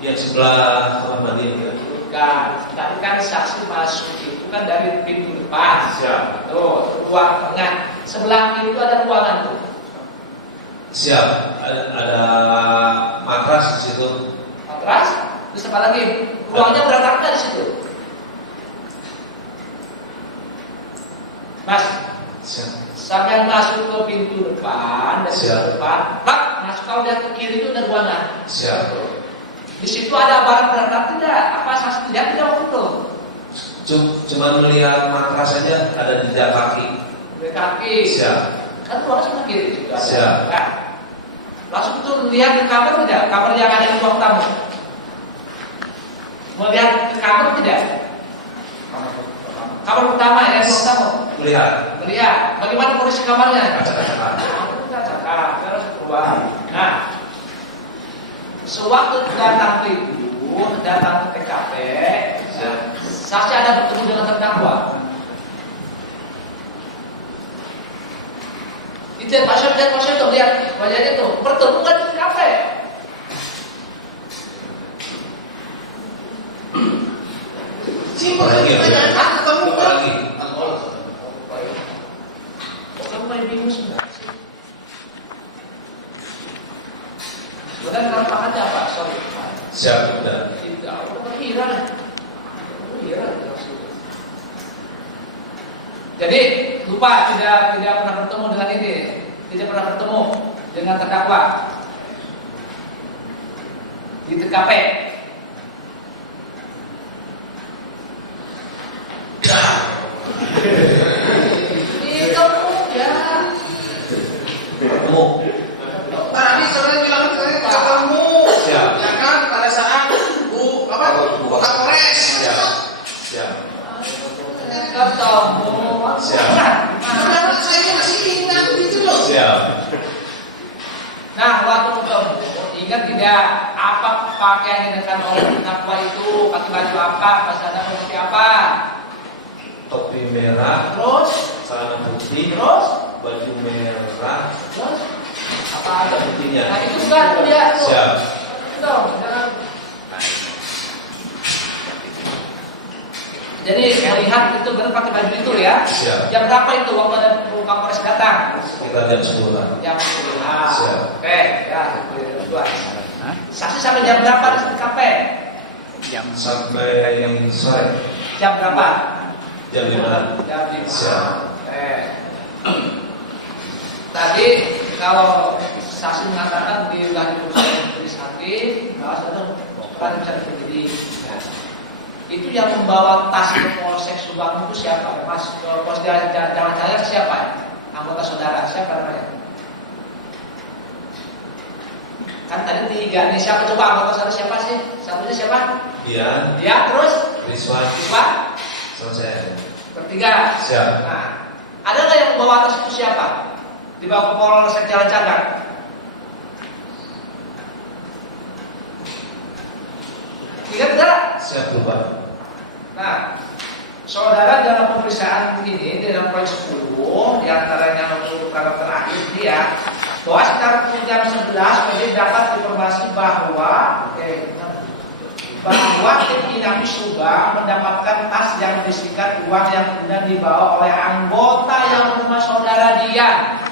Yang sebelah kamar mandi. Bukan, tapi kan saksi masuk itu kan dari pintu depan. Siap. Tuh, ruang tengah. Sebelah kiri itu ada ruangan tuh. Siap. Ada matras di situ. Matras. Terus apa lagi? Ruangnya berantakan di situ. Mas, Siap. sampai masuk ke pintu depan, dari Siap. pintu depan, pak, masuk kalau lihat ke kiri itu ada ruangan. Siap. Di situ ada barang berantakan tidak? Apa saksi tidak waktu itu? Cuma melihat matras saja, ada jejak kaki. Di kaki. Siap. Kan ruangan sebelah kiri juga. Siap. Nah, langsung itu lihat ke kamar tidak? Kamar yang ada di ruang tamu. Melihat ke kamar tidak? Kamar utama ya, ruang tamu. Melihat. Melihat. Bagaimana kondisi kamarnya? Kaca-kaca. Terus keluar. Nah, sewaktu datang itu, datang ke TKP, saksi ada bertemu dengan terdakwa. Itu pasien tuh lihat wajahnya tuh bertemu kan di TKP. Siapa lagi? Ketemu Lupa lagi. Kamu main bingung sebenarnya. Sebenarnya kalau tangan apa? Sorry. Siap. Udah. Tidak, kira. Jadi lupa tidak pernah bertemu dengan ini, tidak pernah bertemu dengan terdakwa di TKP. Ini kamu ya. Ketemu. Tadi saudara bilang ketemu. Siap. Ya kan pada saat Bu Kapolres. Siap. Siap. Ketemu. Siap. Saudara saya masih ingat gitu loh. Siap. Nah, waktu ketemu, ingat tidak apa pakaian yang dikenakan oleh terdakwa itu, pakai baju apa, pasal pakai apa? Topi merah, Terus, celana putih, terus, baju merah, terus, apa ada putihnya? nah itu kan lihat tuh. Siap. Itu, jangan. Jadi yang lihat itu benar pakai baju itu ya. Siap. Jam berapa itu waktu ada Kapolres datang? Sekitar jam 10-an. Jam 10. Siap. Oke, ya, dua. Saksi sampai jam berapa di TKP? Sampai yang sore. Jam berapa? Jam 5. Jam 5. Siap. Tadi kalau saksi mengatakan di wilayah majelis hakim, bahwa sudah bukan bisa terjadi. Itu yang membawa tas ke Polsek Subang itu siapa? Mas Polsek Jalan Cahaya siapa? Anggota saudara siapa namanya? Kan tadi 3 nih, siapa coba anggota saudara siapa sih? Satunya siapa? Dia, Dia terus Rizwan, Rizwan selesai. bertiga. Siap. Nah, ada nggak yang membawa tas itu siapa? dibawa ke Polsek Jalan Cagak. Ingat nggak? Siap lupa. Nah, saudara dalam pemeriksaan ini dalam poin 10 diantaranya untuk paragraf terakhir dia bahwa sekitar jam 11 menjadi dapat informasi bahwa tim Inavis Subang mendapatkan tas yang berisikan uang yang kemudian dibawa oleh anggota yang rumah saudara Dian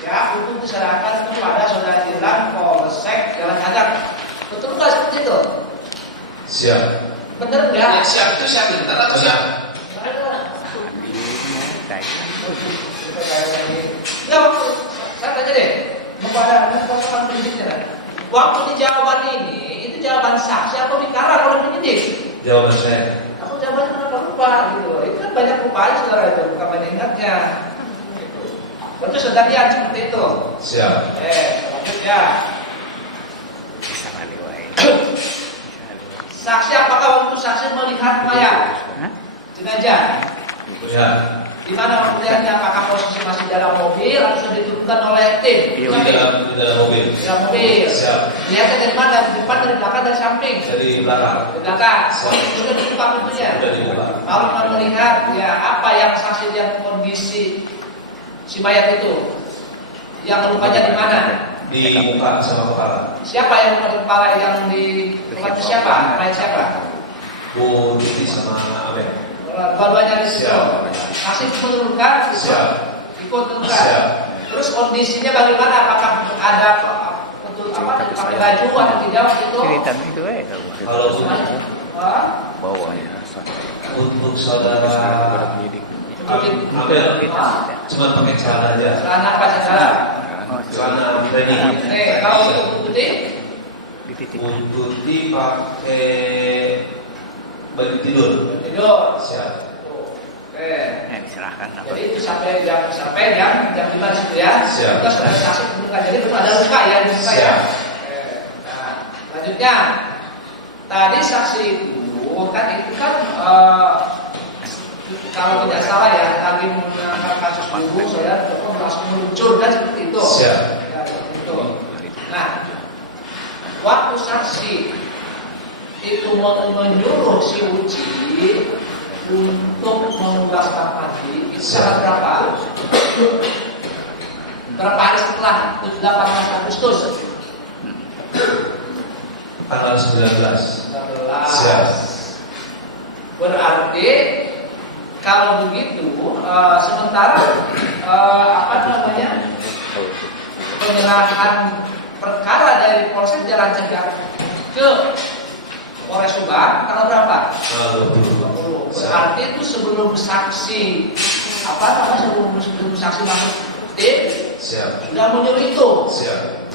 ya untuk diserahkan kepada saudara Dilan Polsek Jalan Cagak. Betul nggak seperti itu? Siap. Bener nggak? Yang siap itu siap bentar atau siap? Ya waktu saya tanya deh kepada persoalan prinsipnya. Waktu di jawaban ini itu jawaban saksi atau dikarang oleh penyidik? Jawaban saya. Aku jawabannya kenapa lupa gitu? Itu kan banyak lupaan saudara itu, bukan banyak ingatnya. Berarti saudara Dian seperti itu. Siap. Selanjutnya. Saksi apakah waktu saksi melihat mayat jenazah? Ya. Di mana melihatnya? Apakah posisi masih dalam mobil atau sudah diturunkan oleh tim? Di dalam mobil. Di dalam mobil. Siap. Lihatnya dari mana? Dari depan, dari belakang, dari samping? Dari belakang. Dari belakang. Siap. Sudah dibuka pintunya. Sudah dibuka. Kalau kita melihat ya apa yang saksi lihat kondisi si mayat itu, yang lukanya di mana? Di muka sama kepala. Siapa yang luka di kepala yang di tempat itu siapa? Mayat siapa? Bu Titi sama Abel. Dua-duanya di situ. Siap. Saksi menurunkan, Siap. ikut menurunkan. Siap. Terus kondisinya bagaimana? Apakah ada betul apa pakai baju atau tidak waktu itu? Cerita itu Kalau bawahnya untuk saudara Abel cuma pakai celana aja. Celana apa celana? Celana training. Kalau untuk putih? Untuk Tuti pakai baju tidur. Tidur. Siap. Oke. diserahkan apa? Jadi itu sampai jam 5 di situ ya. Siap. Kita sudah saksi bukan jadi belum ada luka ya di luka ya. Siap. Oke. Nah, selanjutnya tadi saksi itu kan kalau tidak salah ya lagi mengangkat kasus dulu saya langsung meluncur dan seperti itu. Siap. Ya, seperti itu. Nah, waktu saksi itu menyuruh si Uci untuk mengulas mati itu tanggal berapa? Berapa hari setelah 18 Agustus? Tanggal 19. 19. Siap. Berarti kalau begitu sementara penyerahan perkara dari Polsek Jalan Cagak ke Polres Subang tanggal berapa? Tanggal 20. Berarti itu sebelum saksi sebelum saksi masuk tim Siap. sudah menyuruh itu. Siap.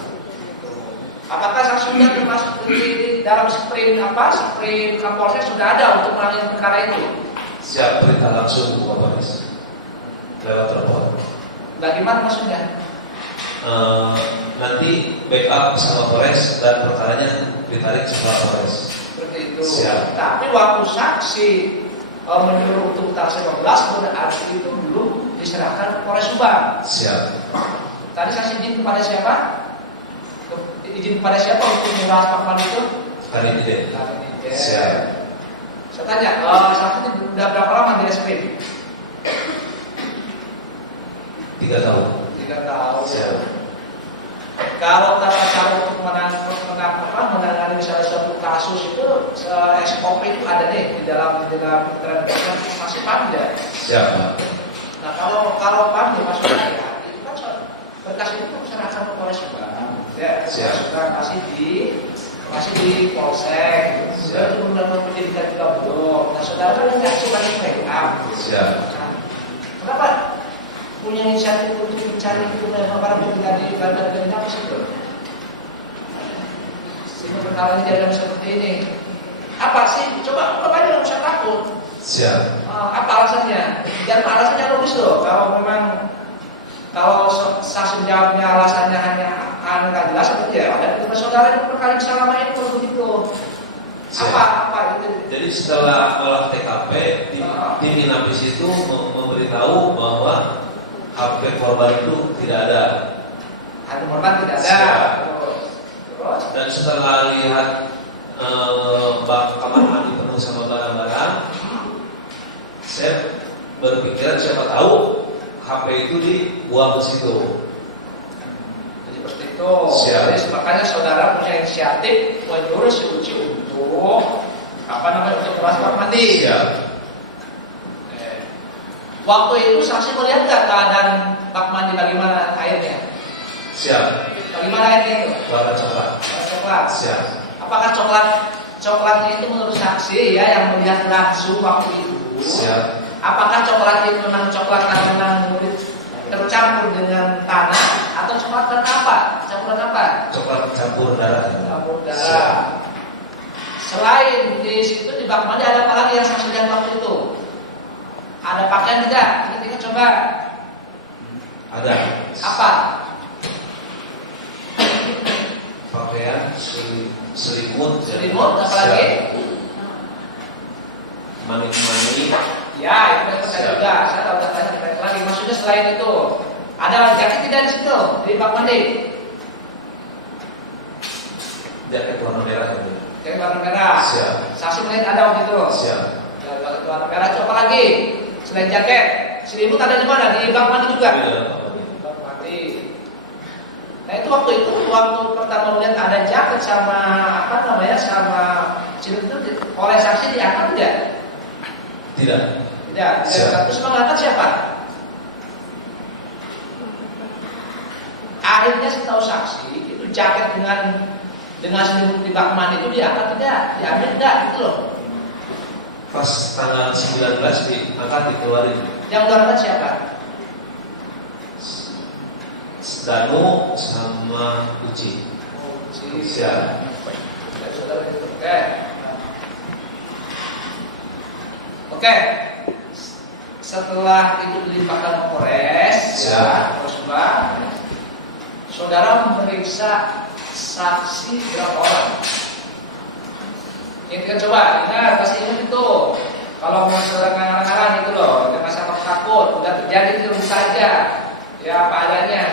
Apakah saksi sudah termasuk di dalam sprint Kapolsek sudah ada untuk menangani perkara itu? Siap, perintah langsung Bu Kapolres. Lewat telepon. Bagaimana maksudnya? Nanti backup sama Polres dan perkaranya ditarik sama Polres. Seperti itu. Siap. Tapi waktu saksi menyuruh untuk tanggal 11 berarti itu belum diserahkan ke Polres Subang. Siap. Tadi saksi izin kepada siapa? Izin kepada siapa untuk mengulas pakman itu? Hari ini deh. Siap. Saya tanya, saksi itu sudah berapa lama di SP? 3 tahun. 3 tahun. Siap. Kalau tata cara untuk menangani misalnya suatu kasus itu SOP itu ada nih di dalam keterangan masih panjang. Siap, Pak. Nah kalau panjang maksudnya itu kan berkas itu kan diserahkan ke Polres Subang. Ya, Siap. masih di Polsek. Sudah itu benar-benar pendidikan juga belum. Nah saudara kan tidak sebagai backup. Siap. Nah, kenapa punya inisiatif untuk mencari itu karena tidak di badan apa sih itu? Sehingga perkara ini dalam seperti ini. Apa sih? Coba aja nggak usah takut. Siap. Apa alasannya? Dan alasannya logis loh. Kalau saksi jawabnya alasannya hanya nggak jelas seperti ya. Ada saudara yang perkara yang selama ini kalau begitu. Siap. Apa itu? Jadi setelah olah TKP, tim Inavis itu memberitahu bahwa HP korban itu tidak ada. Ada korban tidak ada. Siap. Terus Dan setelah lihat bak kamar mandi penuh sama barang-barang, saya berpikiran siapa tahu HP itu dibuang ke situ. jadi seperti itu. Siap. Jadi makanya saudara punya inisiatif menyuruh si Uci untuk untuk transfer mandi. Siap. Waktu itu saksi melihat nggak keadaan bak mandi bagaimana airnya? Siap. Bagaimana airnya itu? Warna coklat. Warna coklat. Siap. Apakah coklatnya itu menurut saksi ya yang melihat langsung waktu itu? Siap. Apakah coklat itu memang coklat karena tercampur dengan tanah atau coklat karena apa? Campuran apa? Coklat campur darah. Campur Siap. darah. Selain di situ di bak mandi ada apa lagi yang saksi lihat waktu itu? Ada pakaian tidak? Kita coba. Ada. Apa? Pakaian selimut. Selimut, apa lagi? Mani-mani. Ya, itu percaya Siap. juga. Saya tahu datanya terkait lagi. Maksudnya selain itu, ada jaket tidak di situ di bak mandi? Jaket warna merah itu. Jaket warna merah. Siap. Saksi melihat ada waktu itu. Siap. Jaket warna merah. Coba lagi. Selain jaket, selimut ada di mana? Di bak mandi juga. Bak mandi. Nah itu waktu pertama melihat ada jaket sama sama selimut itu oleh saksi diangkat tidak? Tidak. Tidak. Siap. Terus mengangkat siapa? Akhirnya setahu saksi itu jaket dengan selimut di bak mandi itu diangkat tidak? Diambil tidak? Gitu loh. Pas tanggal 19 diangkat dikeluarin. Yang keluarkan siapa? Danu sama Uci. Siap. Oke. Setelah itu dilimpahkan ke Polres, Siap. Polres Subang, saudara memeriksa saksi berapa orang? Yang kita coba, ingat pasti ingat itu. Kalau mau saudara ngarang-ngarang itu loh, jangan sampai takut. Udah terjadi itu saja, ya apa adanya.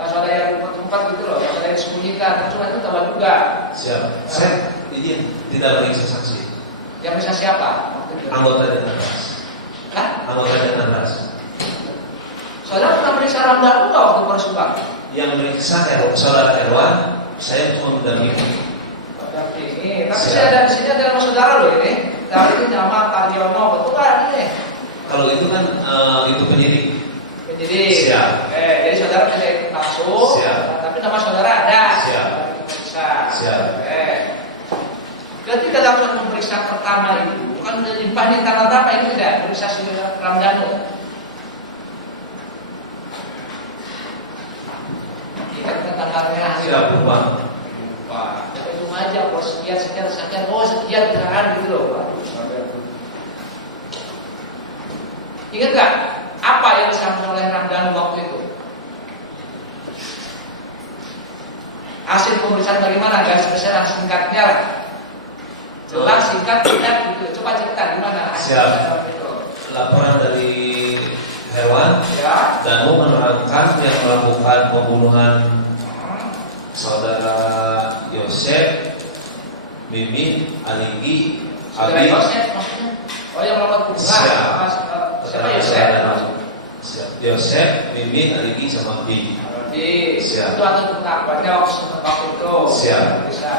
Kalau saudara yang tempat gitu loh, kalau saudara yang disembunyikan, cuma itu tahu juga. Siap. Saya izin tidak meriksa saksi. Yang bisa siapa? Anggota Denanras. Hah? Anggota Denanras. Saudara pernah meriksa Ramdan enggak waktu Polres Subang? Yang meriksa saudara Erwan, saya cuma mendampingi. Ini, tapi Siap. saya ada di sini ada nama saudara loh ini. Tadi itu nama Tarjono, betul kan ini? Kalau itu kan itu penyidik. Jadi, Siap. jadi saudara tidak ikut langsung, Siap. tapi nama saudara ada. Siap. Bisa. Siap. Ketika dalam pemeriksaan pertama itu, kan dilimpah di tanggal berapa itu tidak? Periksa si Ramdhanu. Ingat tanggalnya? Siap, lupa. Itu aja, kalau sekian, oh sekian kan gitu loh. Ingat gak? Apa yang disampaikan oleh Ramdhanu waktu itu? Hasil pemeriksaan bagaimana? Garis besar singkatnya lah. Jelas, singkat, tidak gitu. Coba cerita gimana hasil Siap. pemeriksaan itu. Laporan dari Herwan, Ya. Danu menerangkan yang melakukan pembunuhan saudara Yosef, Mimin, Aligi, Saudara Abi. Yosef maksudnya? Oh yang melakukan pembunuhan. Siap. Siapa Yosef? Siap. Yosef, Mimin, Aligi sama Abi. Berarti Siap. itu atau pengakuannya waktu itu. Siap. Bisa.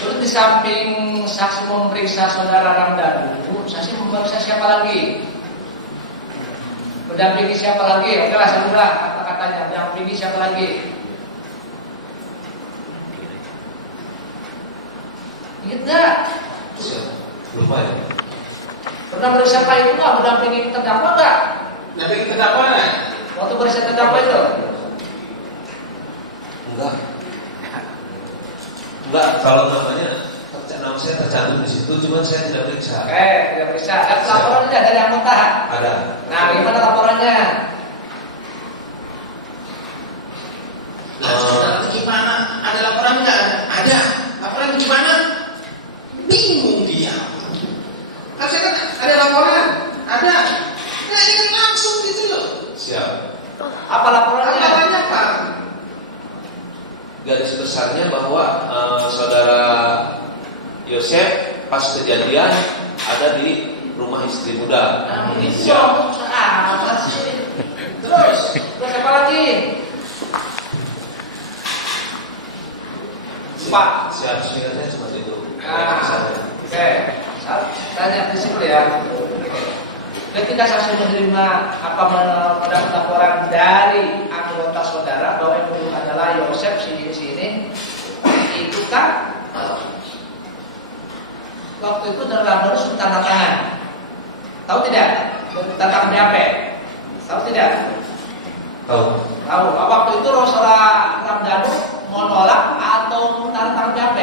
Terus di samping saksi memeriksa saudara Ramdhanu, saksi memeriksa siapa lagi? Mendampingi siapa lagi? Oke lah, saya ulang kata-katanya. Mendampingi siapa lagi? Ingat gak? Siap. Lupa ya. Pernah meriksa Pak itu nggak? Mendampingi terdakwa nggak? Tapi terdakwa nggak? Waktu meriksa terdakwa itu? Enggak, kalau namanya nama saya tercantum di situ, cuma saya tidak periksa. Oke, tidak meriksa. Ada laporan tidak dari anggota? Ada. Nah, gimana laporannya? Gimana? Ada laporan nggak? Ada. Laporan gimana? Bingung dia. Harusnya kan ada laporan. Ada. Nah ini kan langsung gitu loh. Siap. Apa laporannya? Laporannya apa? Garis besarnya bahwa saudara Yosef pas kejadian ada di rumah istri muda. Nah, itu susah amat sih. Terus apa lagi? Pak. Siap, saya cuma itu. Oke. Tanya prinsip ya. Ketika saksi menerima mendapat laporan dari anggota saudara bahwa yang membunuh adalah Yosef sini, itu kan waktu itu dalam harus tanda tangan. Tahu tidak? Tentang BAP. Tahu tidak? Tahu. Tahu. Waktu itu saudara Ramdhanu menolak atau tentang BAP?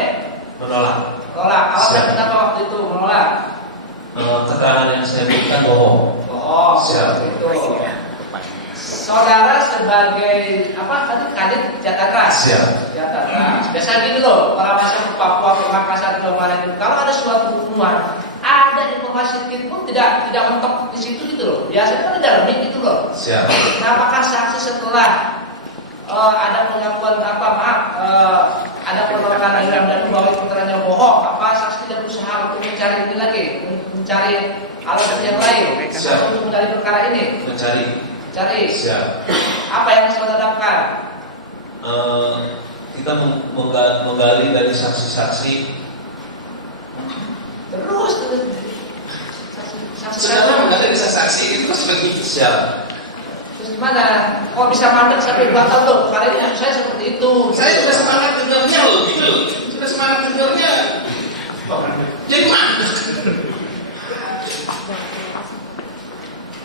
Menolak. Menolak. Alasan kenapa waktu itu menolak? Keterangan yang saya berikan bohong. Oh, Siap. itu. Saudara sebagai kadit Jakarta. Siap. Jakarta. Biasa gitu loh, para masyarakat Papua, Makassar, Kalimantan itu. Kalau ada suatu pembunuhan, ada informasi sedikit pun tidak mentok di situ gitu loh. Biasanya kan ada remik gitu loh. Siap. Apakah saksi setelah ada pengakuan ada penolakan dari Ramdhanu bahwa putranya bohong, apa saksi tidak berusaha untuk mencari ini lagi, mencari alasan yang lain, atau untuk mencari perkara ini? Mencari. Siap. Apa yang saudara dapatkan? Kita menggali dari saksi-saksi. Terus Saudara menggali dari saksi itu terus begitu. Siap. Terus gimana? Kok bisa mandek sampai 2 tahun loh? Kali ini saya seperti itu. Saya sudah semangat dengarnya loh, gitu loh. Sudah semangat dengarnya. Jadi mana?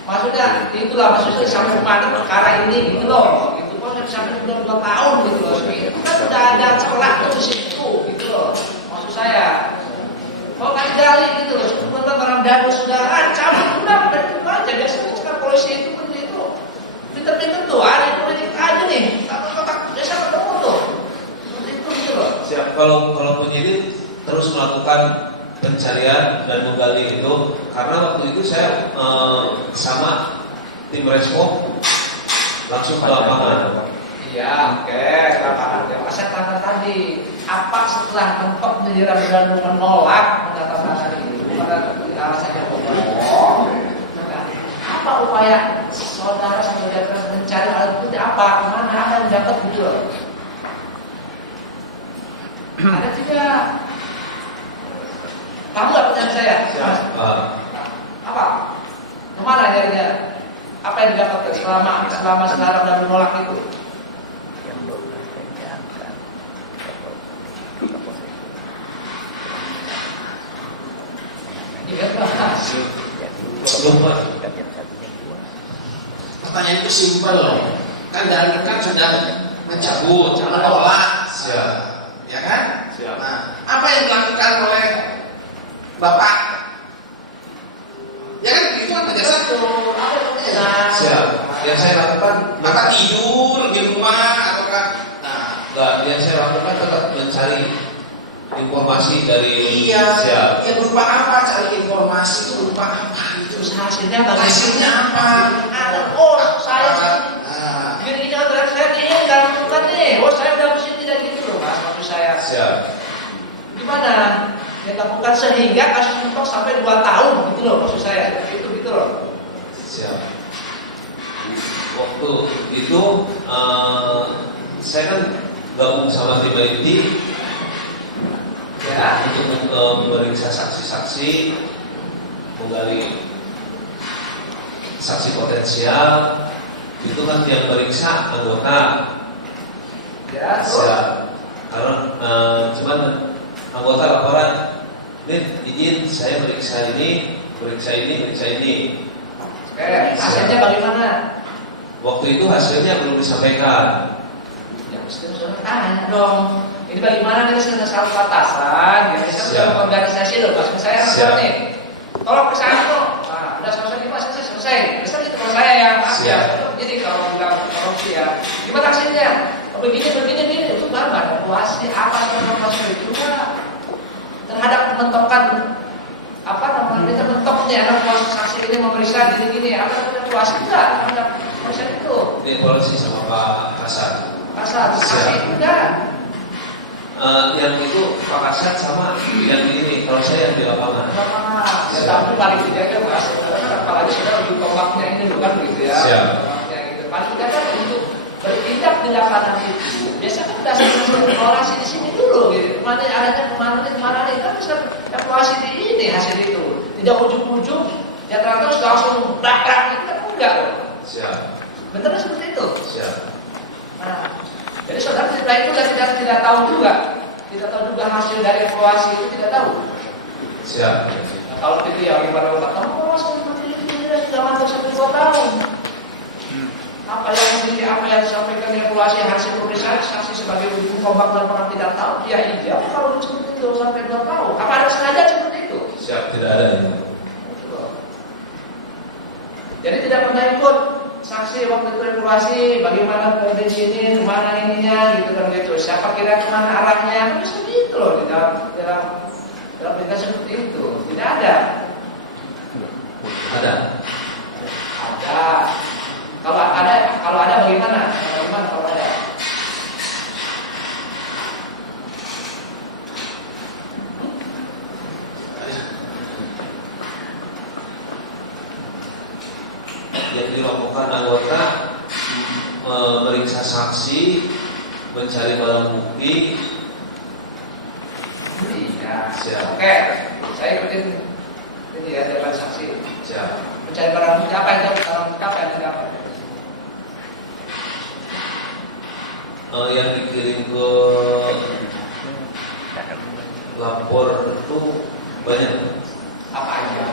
Maksudnya sampai mandek perkara ini gitu loh. Itu kok sampai 2 tahun gitu loh. Itu kan sudah ada celah tuh di situ gitu loh. Maksud saya. Kok nggak digali gitu loh. Sebenarnya Ramdhanu sudah cabut udah itu aja. Biasanya sekarang polisi itu pinter-pinter tuh, ada politik aja nih, kotak desa ketemu tuh, seperti itu gitu loh. Siap. Kalau penyidik terus melakukan pencarian dan menggali itu, karena waktu itu saya sama tim respon langsung ke lapangan. Iya, oke, lapangan. Saya tanya tadi, apa setelah mentok Ramdhanu menolak mendatangkan itu, alasannya bohong. Apa upaya saudara mencari alat bukti apa? Kemana? Apa yang dapat gitu loh? Ada tidak? Kamu nggak percaya saya? Apa? Kemana nyarinya? Apa yang didapatkan selama sekarang dan menolak itu? Ini kan bahas. Pertanyaan itu simpel loh. Kan sudah mencabut, menolak. Siap. Ya kan? Siap. Nah, apa yang dilakukan oleh Bapak? Ya kan itu kan kerja satu. Siap. Yang saya lakukan Apa tidur di rumah ataukah? Nah, enggak, yang saya lakukan tetap mencari informasi dari iya. Siap. Ya berupa apa? Cari informasi itu berupa apa? Itu Hasilnya bagaimana? hasilnya apa? Saya Nah, gini terhadap saya ini dalam bukan nih. Saya udah mesti tidak gitu loh mas. Maksud saya Siap. gimana? Dia lakukan sehingga kasus mentok sampai 2 tahun gitu loh. Maksud saya itu gitu loh. Siap. Waktu itu saya kan gabung sama tim IT Ya. untuk memeriksa saksi-saksi, menggali saksi potensial. Itu kan yang meriksa anggota. Ya. Siap. Karena cuman anggota laporan, izin saya meriksa ini. Oke, hasilnya bagaimana? Waktu itu hasilnya belum disampaikan. Ya mesti saudara tanya dong. Ini bagaimana kita sudah salah batasan? Ya, saya sudah mengorganisasi loh, pas saya Siap. nih. Tolong ke sana tuh. Nah, udah selesai mas, selesai. Besar itu kalau saya yang maaf ya. Jadi kalau bilang korupsi ya, gimana hasilnya? Begini itu baru ada evaluasi apa informasi itu terhadap menentukan kita mentok nih, anak saksi ini memeriksa gini-gini, apa namanya puas enggak? Ada proses itu. Ini polisi sama Pak Kasat. Pasal saksi enggak. Yang itu Pak Kasat sama yang ini, kalau saya yang di lapangan. Ya, tapi paling tidak kan mas, apalagi sudah lebih kompaknya ini bukan gitu ya. Siap. Kompaknya gitu. Paling tidak kan untuk bertindak di lapangan itu, biasanya kan berdasarkan evaluasi di sini dulu gitu. Kemana adanya kemana itu kan bisa evaluasi di ini hasil itu. Tidak ujung-ujung ya terus langsung bakar itu kan enggak loh. Siap. Benar seperti itu. Siap. Nah, jadi saudara setelah itu tidak tahu juga, tidak tahu juga hasil dari evaluasi itu tidak tahu. Siap. Nah, kalau itu ya gimana kata, oh saya sudah mantap 1-2 tahun. Apa yang disampaikan evaluasi hasil pemeriksaan saksi sebagai ujung kompak dan orang tidak tahu, dia iya kalau seperti itu sampai 2 tahun. Apa ada sengaja seperti itu? Siap, tidak ada ini. Jadi tidak pernah ikut saksi waktu itu evaluasi bagaimana kondisi ini, kemana ininya, gitu kan gitu. Siapa kira kemana arahnya? Kan bisa gitu loh di dalam berita seperti itu. Tidak ada. Ada. Ada. Kalau ada bagaimana? Bagaimana kalau ada? Yang dilakukan anggota memeriksa saksi, mencari barang bukti. Iya. Siap. Oke, saya ikutin ini ya depan saksi. Siap. Mencari barang bukti apa itu? Barang bukti apa yang apa? Yang dikirim ke lapor itu banyak. Apa aja?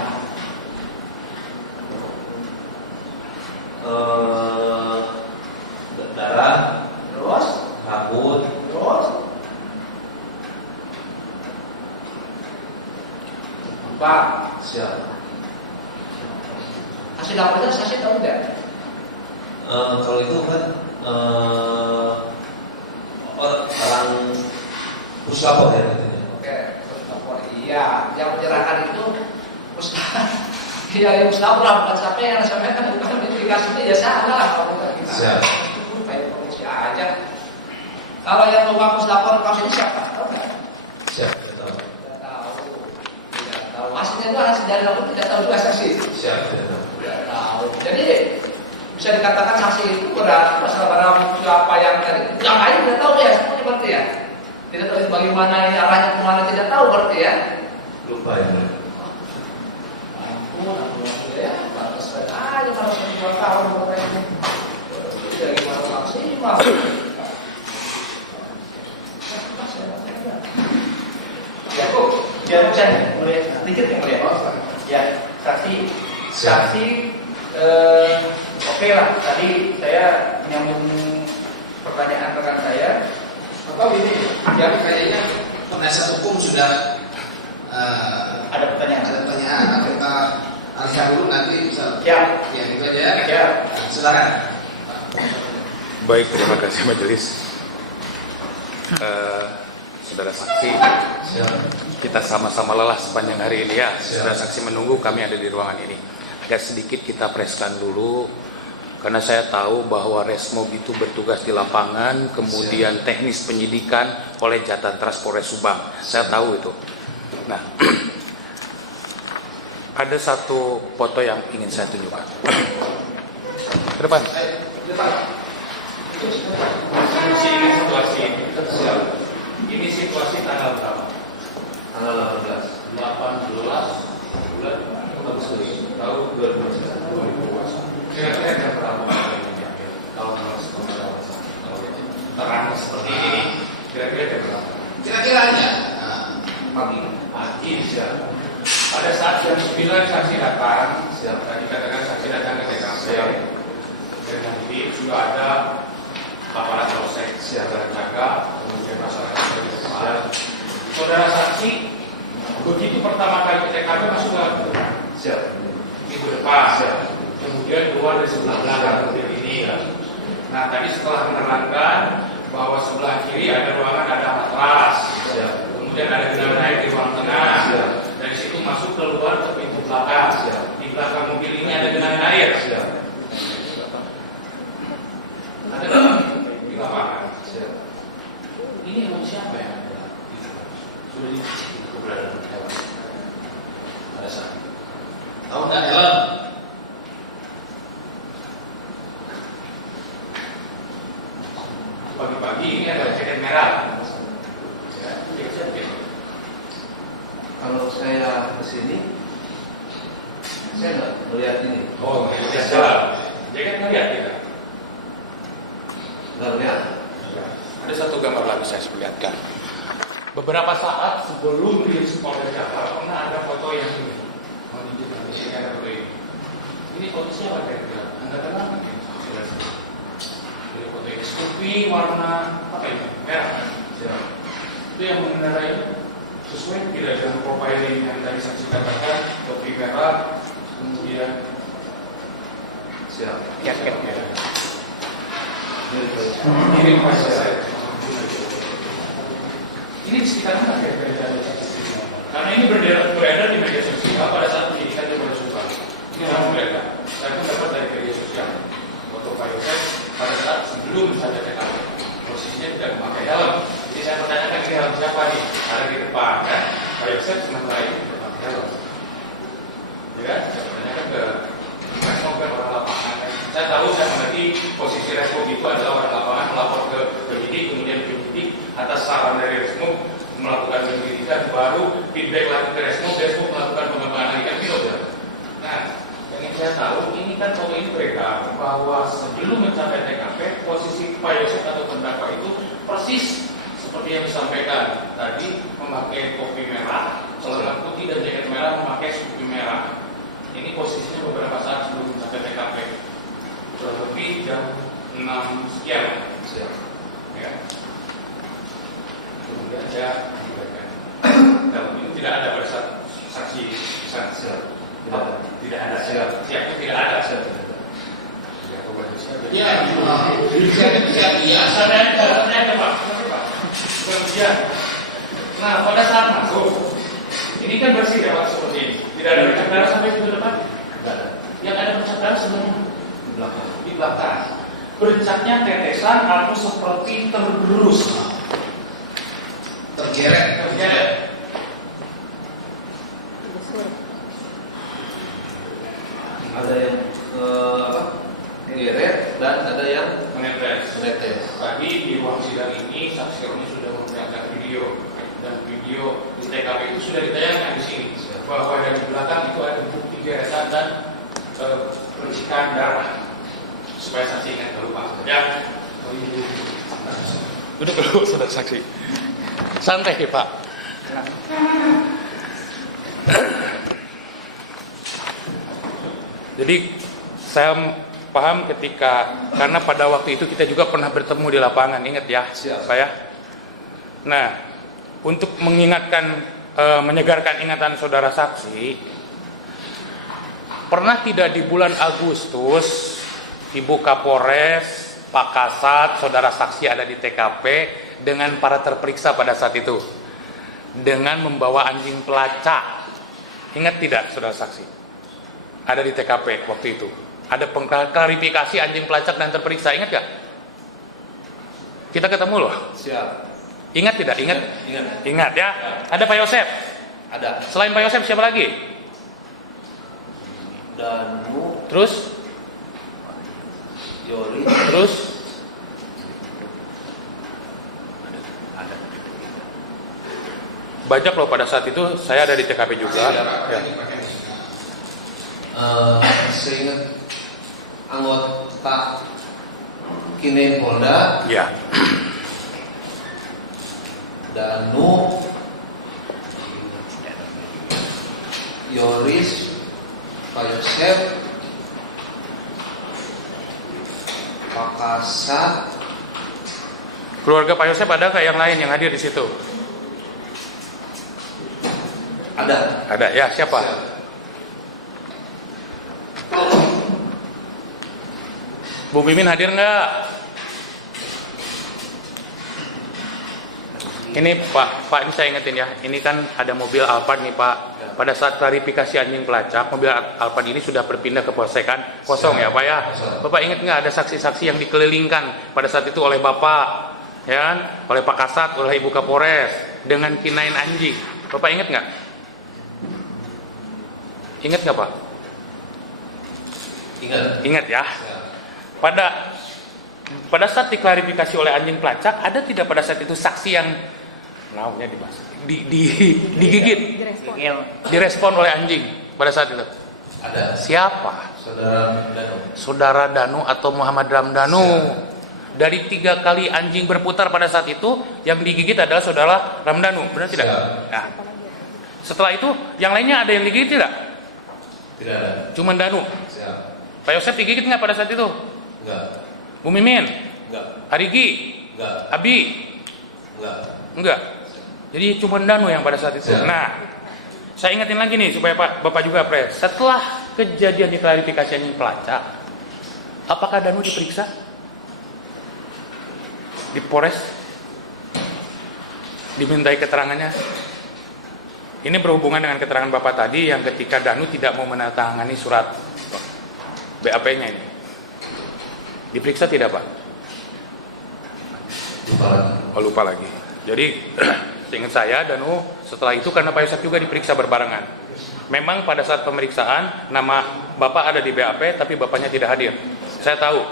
Darah, Terus? rambut, Terus? Apa? siap. Hasil laporan saksi tahu tidak? Kalau itu kan orang puslapor ya katanya. Oke, lapor. Iya, yang menyerahkan itu iya yang lapor bukan sampai yang sampaikan bukan indikasinya ya salah lah kalau kita. Siap. Itu kayak polisi aja. Kalau yang menghapus lapor kasus ini siapa? Tahu nggak? Siap, betul. Tidak tahu. Tidak tahu. Hasilnya itu hasil dari lapor tidak tahu juga saksi. Siap, betul. Tidak tahu. Jadi bisa dikatakan saksi itu berat masalah barang bukti apa yang tadi. Yang lain tidak tahu ya semuanya berarti ya. Tidak tahu bagaimana ini arahnya kemana tidak tahu berarti ya. Lupa ya. Ampun ya. Batas aja kalau 2 tahun berarti ini. Jadi gimana maksimal. Ya kok, ya saya boleh sedikit yang boleh. Ya, saksi oke lah. Tadi saya menyambung pertanyaan rekan saya. Atau ini, ya kayaknya penasihat hukum sudah Ada pertanyaan. ada pertanyaan. Kita alihkan dulu nanti bisa. Ya, Ya itu aja ya. ya. Silakan. Baik, terima kasih majelis. Saudara saksi, kita sama-sama lelah sepanjang hari ini ya. Saudara saksi menunggu, kami ada di ruangan ini. Agak sedikit kita preskan dulu, karena saya tahu bahwa Resmob itu bertugas di lapangan, kemudian teknis penyidikan oleh Jatan Tras Polres Subang. Saya tahu itu. Nah, ada satu foto yang ingin saya tunjukkan. Ke depan. Ini situasi tanggal berapa? Tanggal 18. 18 bulan Agustus tahun 2020. Kira-kira jam berapa ini diambil? Kalau terang seperti ini, kira-kira jam berapa? Kira-kira aja. Pagi siap. Pada saat jam 9 saksi datang, siap. Tadi katakan saksi datang ke TKP. Dan nanti juga ada aparat polsek siap jaga, kemudian masyarakat dari depan. Saudara saksi begitu pertama kali ke TKP masuk ke Siap. minggu depan, siap. Kemudian keluar dari sebelah belakang mobil ini ya. Nah tadi setelah menerangkan bahwa sebelah kiri ada ruangan ada matras, Siap. kemudian ada genangan air di ruang tengah, Siap. dari situ masuk keluar ke pintu belakang. belakang. Siap. Di belakang mobil ini ada genangan air. Siap. Ada nggak di lapangan? Siap. Ini emang siapa yang ada? Sudah dicek keberadaan hewan. Ada satu. Tahu nggak Helen? Pagi-pagi ini ada jaket merah. Ya, jaket. Kalau saya kesini, saya nggak melihat ini. Oh, nggak jalan. Jaket ngeliat kita. Nggak melihat. Ada satu gambar lagi saya perlihatkan. Beberapa saat sebelum rilis Polres Jakarta pernah ada foto yang ini. Oh, di sini ada foto ini. Ini foto siapa kira-kira? Anda kenal kan? Jadi foto ini Scoopy warna apa ini? Merah kan? Siap. Itu yang mengendarai sesuai tidak dengan profiling yang tadi saksi katakan, topi merah, kemudian Siap. jaketnya. Ini Ini pasal saya. Ini di sekitar mana kira-kira ada saksi? Karena ini beredar di media sosial pada saat penyidikan di Polres Subang. Ini orang beredar. Saya pun dapat dari media sosial. Foto Pak Yosef pada saat sebelum saya TKP. Posisinya tidak memakai helm. Jadi saya pertanyakan ini helm siapa nih? Ada di depan kan? Pak Yosef sementara ini tidak memakai helm. Ya kan? Saya pertanyakan ke respon ke orang lapangan. Saya tahu saya mengerti posisi respon itu adalah orang lapangan melapor ke penyidik, kemudian penyidik atas saran dari Resmo melakukan penyelidikan, baru feedback lagi ke Resmo melakukan pengembangan ikan pilot ya. Nah, yang saya tahu ini kan foto ini beredar bahwa sebelum mencapai TKP posisi Pak Yosef atau terdakwa itu persis seperti yang disampaikan tadi, memakai topi merah, celana putih dan jaket merah, memakai topi merah. Ini posisinya beberapa saat sebelum mencapai TKP, kurang lebih jam 6 sekian. Siap. Ya. Kemudian saya diberikan. Kalau ini tidak ada pada saat saksi. Siap. Tidak ada. Tidak ada. Siap. Siapnya tidak ada. Siap. Tidak ada. Ya, kembali siap. Ya, Siap. Iya, saya Pak. Kemudian, nah pada saat masuk, ini kan bersih ya Pak seperti ini. Tidak ada bercak darah sampai ke depan. Tidak ada. Yang ada bercak darah sebenarnya Di belakang. di belakang. Bercaknya tetesan atau seperti tergerus. tergeret. Tergeret. Ada yang ngeret dan ada yang Menetes. menetes. Tadi di ruang sidang ini saksi Roni sudah memperlihatkan video dan video di TKP itu sudah ditayangkan di sini bahwa dari belakang itu ada bukti geretan dan percikan darah supaya saksi ingat lupa. Ya. Duduk dulu, saudara saksi. Santai, Pak. Jadi saya paham ketika karena pada waktu itu kita juga pernah bertemu di lapangan, ingat ya, Siap. saya. Nah, untuk mengingatkan, menyegarkan ingatan saudara saksi, pernah tidak di bulan Agustus Ibu Kapolres, Pak Kasat, saudara saksi ada di TKP dengan para terperiksa pada saat itu dengan membawa anjing pelacak. Ingat tidak saudara saksi? Ada di TKP waktu itu. Ada klarifikasi anjing pelacak dan terperiksa, ingat gak? Kita ketemu loh. Siap. Ingat tidak? Ingat? Ingat. Ingat ya. Ada Pak Yosef. Ada. Selain Pak Yosef siapa lagi? Danu, Terus? Yori, Terus? Banyak loh pada saat itu saya ada di TKP juga. Ya. seingat anggota Kine Polda, Ya. Danu, Yoris, Pak Yosef, Pak Kasat, Keluarga Pak Yosef ada nggak yang lain yang hadir di situ? ada. Ada ya, siapa? Bu Mimin hadir nggak? Ini Pak ini saya ingetin ya. Ini kan ada mobil Alphard nih Pak. pada saat klarifikasi anjing pelacak, mobil Alphard ini sudah berpindah ke polsekan kosong ya Pak ya. Bapak ingat nggak ada saksi-saksi yang dikelilingkan pada saat itu oleh Bapak, ya kan? Oleh Pak Kasat, oleh Ibu Kapolres dengan kinain anjing. Bapak ingat nggak? Ingat nggak Pak? Ingat ya. Pada saat diklarifikasi oleh anjing pelacak, ada tidak pada saat itu saksi yang digigit, direspon oleh anjing pada saat itu? Ada. Siapa? Saudara Saudara Danu. Danu atau Muhammad Ramdhanu. Dari 3 kali anjing berputar pada saat itu, yang digigit adalah saudara Ramdhanu, benar tidak? Nah, setelah itu, yang lainnya ada yang digigit tidak? Tidak ada. Cuman Danu. Siap. Pak Yosef digigit nggak pada saat itu? Enggak. Bu Mimin? Enggak. Arigi? Enggak. Abi? Enggak. Jadi cuma Danu yang pada saat itu. Ya. Nah, saya ingetin lagi nih supaya Bapak juga pres. Setelah kejadian diklarifikasi anjing pelacak, apakah Danu diperiksa di Polres? Dimintai keterangannya? Ini berhubungan dengan keterangan Bapak tadi yang ketika Danu tidak mau menandatangani surat BAP-nya ini. Diperiksa tidak Pak? Lupa lagi. Jadi seingat saya Danu setelah itu karena Pak Yosef juga diperiksa berbarengan. Memang pada saat pemeriksaan nama Bapak ada di BAP tapi Bapaknya tidak hadir. Saya tahu.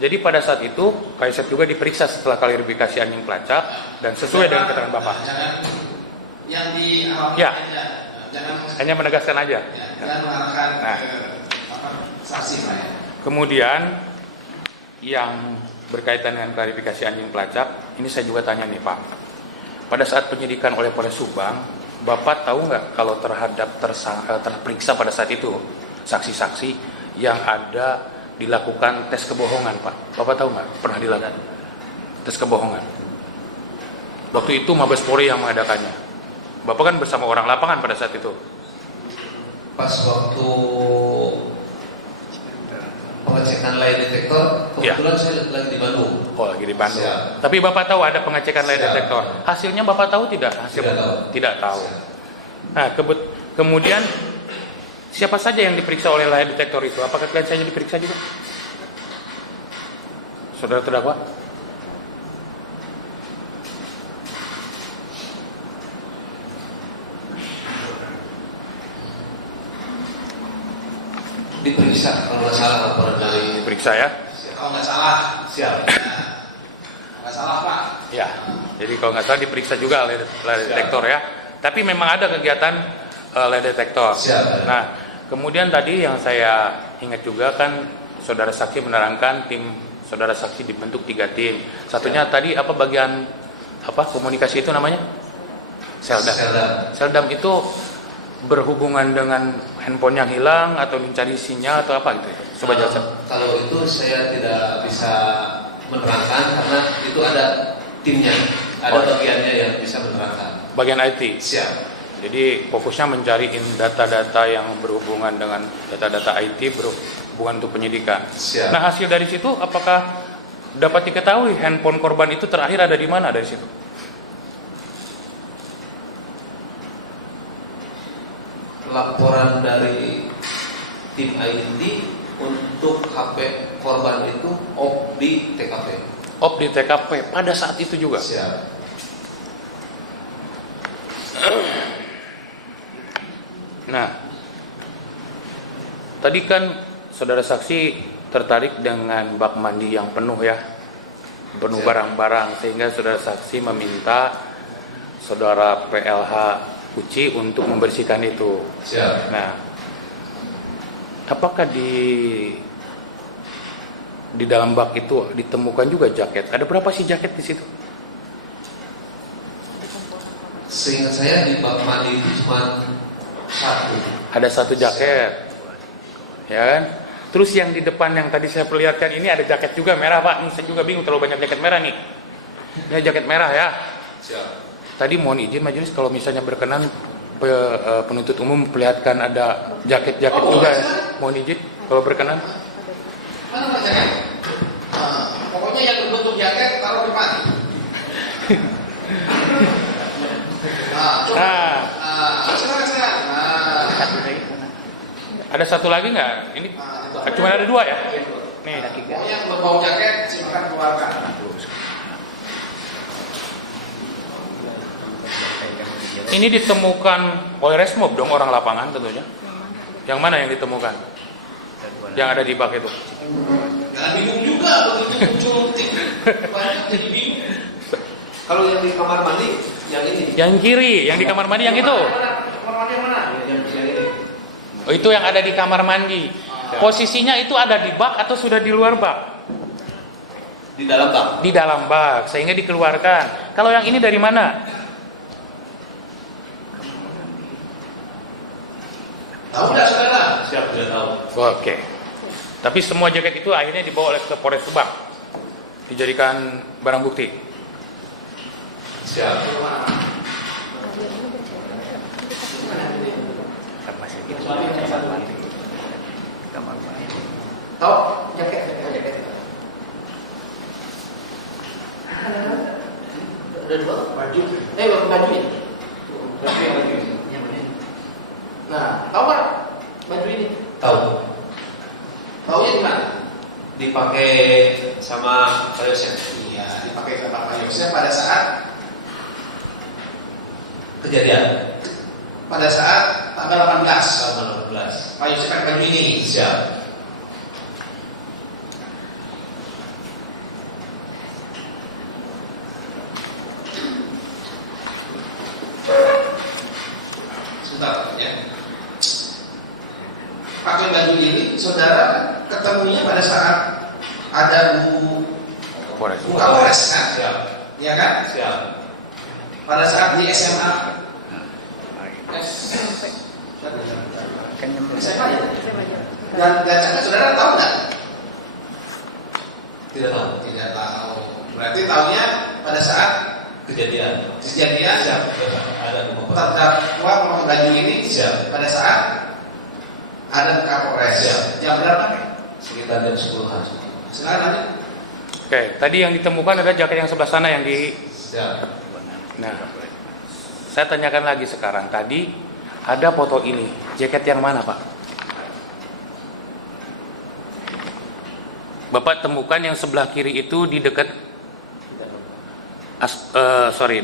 Jadi pada saat itu Pak Yosef juga diperiksa setelah klarifikasi anjing pelacak dan sesuai dengan keterangan Bapak. Jangan yang di awal Ya. aja. Jangan Hanya menegaskan aja. jangan mengarahkan Nah. ke saksi Pak ya. Kemudian yang berkaitan dengan klarifikasi anjing pelacak, ini saya juga tanya nih Pak. Pada saat penyidikan oleh Polres Subang, Bapak tahu nggak kalau terhadap terperiksa pada saat itu saksi-saksi yang ada dilakukan tes kebohongan Pak? Bapak tahu nggak pernah dilakukan tes kebohongan? Waktu itu Mabes Polri yang mengadakannya. Bapak kan bersama orang lapangan pada saat itu. Pas waktu pengecekan lie detektor, kebetulan saya lagi di Bandung. Oh, lagi di Bandung. Siap. Tapi Bapak tahu ada pengecekan lie Siap. detektor. Hasilnya Bapak tahu tidak? Tidak tahu. Tidak tahu. Siap. Nah, kemudian siapa saja yang diperiksa oleh lie detektor itu? Apakah klien saya diperiksa juga? Saudara terdakwa? Diperiksa kalau nggak salah laporan dari Diperiksa ya? Kalau nggak salah, siap. nggak salah Pak. Ya. Jadi kalau nggak salah diperiksa juga lie detektor ya. Tapi memang ada kegiatan lie detektor. Siap. Nah, kemudian tadi yang saya ingat juga kan saudara saksi menerangkan tim saudara saksi dibentuk 3 tim. Satunya tadi apa bagian komunikasi itu namanya? Seldam. Seldam itu berhubungan dengan handphone yang hilang atau mencari sinyal atau apa gitu? Coba jelaskan. Kalau itu saya tidak bisa menerangkan karena itu ada timnya, ada bagiannya yang bisa menerangkan. Bagian IT. Siap. Jadi fokusnya mencari data-data yang berhubungan dengan data-data IT berhubungan untuk penyidikan. Siap. Nah, hasil dari situ apakah dapat diketahui handphone korban itu terakhir ada di mana dari situ? Laporan dari tim IT untuk HP korban itu off di TKP. Op di TKP pada saat itu juga. Siap. Nah, tadi kan saudara saksi tertarik dengan bak mandi yang penuh ya, penuh Siap. barang-barang, sehingga saudara saksi meminta saudara PLH Uci untuk membersihkan itu. Siap. Nah, apakah di dalam bak itu ditemukan juga jaket? Ada berapa sih jaket di situ? Seingat saya di bak mandi itu cuma satu. Ada 1 jaket, ya kan? Terus yang di depan yang tadi saya perlihatkan ini ada jaket juga merah Pak. Ini saya juga bingung terlalu banyak jaket merah nih. Ini jaket merah ya. Siap. Tadi mohon izin majelis kalau misalnya berkenan penuntut umum perlihatkan ada jaket-jaket juga ya. Mohon izin kalau berkenan. Mana Pak jaket? Pokoknya yang berbentuk jaket taruh di depan. Coba. Nah, Silakan. satu lagi nggak? Ini cuma ada 2 ya? Nih. Pokoknya yang berbau jaket silakan keluarkan. Ini ditemukan oleh Resmob dong, orang lapangan tentunya. Yang mana yang ditemukan? Yang ada di bak itu? Jangan bingung juga begitu muncul tik banyak jadi bingung. Kalau yang di kamar mandi, yang ini. Yang kiri, yang di kamar mandi yang itu. Kamar mandi yang mana? Yang ini. Oh, itu yang ada di kamar mandi. Posisinya itu ada di bak atau sudah di luar bak? Di dalam bak. Di dalam bak, sehingga dikeluarkan. Kalau yang ini dari mana? Tahu nggak saudara? Siap, tidak tahu. Oke. Tapi semua jaket itu akhirnya dibawa oleh ke Polres Subang, dijadikan barang bukti. Siap. Tahu jaket. Ada 2 baju. Baju ini. Nah, tahu nggak baju ini? Tahu. Taunya di mana? Dipakai sama Pak Yosef. Iya, dipakai ke Pak Yosef pada saat Kejadian. pada saat tanggal 18. Tanggal 18. Pak Yosef pakai baju ini. Siap. Sebentar ya. Pakai baju ini, saudara ketemunya pada saat ada Bu Polres. Kapolres kan? Siap. Iya kan? Siap. Pada saat di SMA. SMA ya? Dan gacanya saudara tahu nggak? Tidak tahu. Tidak tahu. Berarti tahunya pada saat Kejadian. kejadian Siap. Ada di mobil. terdakwa memakai baju ini Siap. pada saat ada Kapolres. Siap. Jam berapa nih? Sekitar jam 10-an. Sekarang nanti. Oke, tadi yang ditemukan ada jaket yang sebelah sana yang di. Siap. Nah, saya tanyakan lagi sekarang. Tadi ada foto ini, jaket yang mana, Pak? Bapak temukan yang sebelah kiri itu di dekat,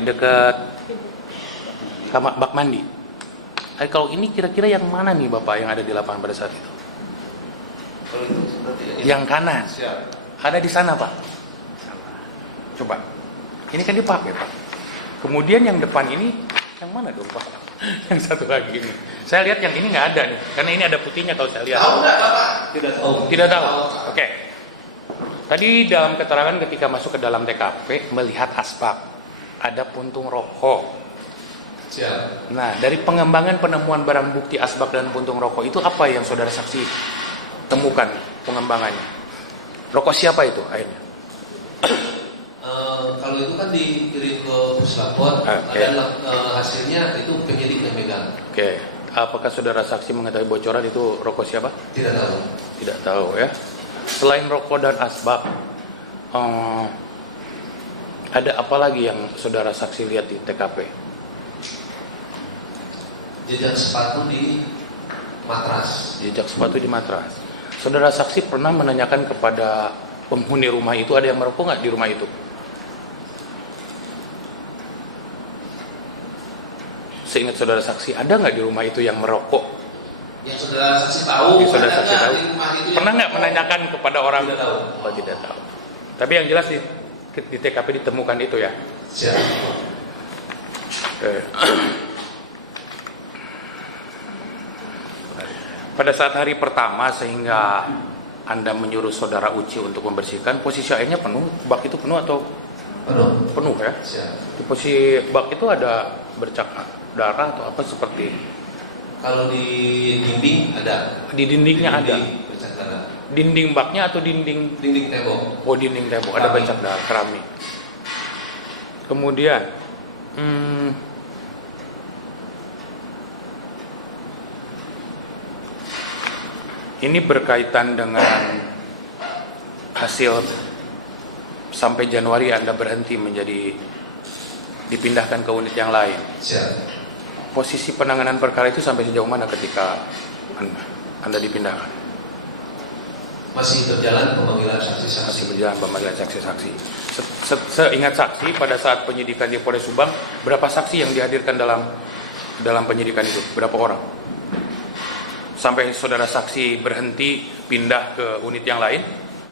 dekat kamar bak mandi. Kalau ini kira-kira yang mana nih, Bapak, yang ada di lapangan pada saat itu? Kalau itu seperti ini. Yang kanan. Siap. Ada di sana, Pak. Coba. Ini kan dipakai, Pak. Kemudian yang depan ini yang mana dong, Pak? Yang satu lagi ini. Saya lihat yang ini nggak ada nih, karena ini ada putihnya kalau saya lihat. Tahu nggak Bapak? Tidak tahu. Tidak tahu. Oke. Tadi dalam keterangan ketika masuk ke dalam TKP melihat asbak, ada puntung rokok. Siap. Nah, dari pengembangan penemuan barang bukti asbak dan puntung rokok itu apa yang saudara saksi temukan pengembangannya? Rokok siapa itu akhirnya? Kalau itu kan dikirim ke Puslapor, Oke. dan hasilnya itu penyidik yang megang. Oke. Apakah saudara saksi mengetahui bocoran itu rokok siapa? Tidak tahu. Tidak tahu ya. Selain rokok dan asbak, ada apa lagi yang saudara saksi lihat di TKP? Jejak sepatu di matras. Jejak sepatu di matras. Saudara saksi pernah menanyakan kepada penghuni rumah itu ada yang merokok nggak di rumah itu? Seingat saudara saksi, ada nggak di rumah itu yang merokok? Yang saudara saksi tahu. Yang saudara ada saksi nggak tahu. di rumah itu yang Pernah nggak merokok? menanyakan kepada orang? Tidak tahu. Oh, tidak tahu. Tapi yang jelas di TKP ditemukan itu ya. Siap. Oke. Pada saat hari pertama sehingga Anda menyuruh saudara Uci untuk membersihkan, posisi airnya penuh, bak itu penuh atau Penuh. penuh ya? Siap. Di posisi bak itu ada bercak darah atau apa seperti? Kalau di dinding ada. Di dindingnya ada. Bercak darah. Dinding baknya atau dinding? Dinding tembok. Oh, dinding tembok ada Keramik. bercak darah, keramik. Kemudian, ini berkaitan dengan hasil sampai Januari Anda berhenti menjadi dipindahkan ke unit yang lain. Siap. Posisi penanganan perkara itu sampai sejauh mana ketika Anda? Anda dipindahkan. Masih berjalan pemanggilan Masih saksi-saksi. berjalan pemanggilan saksi-saksi. Seingat saksi pada saat penyidikan di Polres Subang, berapa saksi yang dihadirkan dalam penyidikan itu? Berapa orang? Sampai saudara saksi berhenti pindah ke unit yang lain?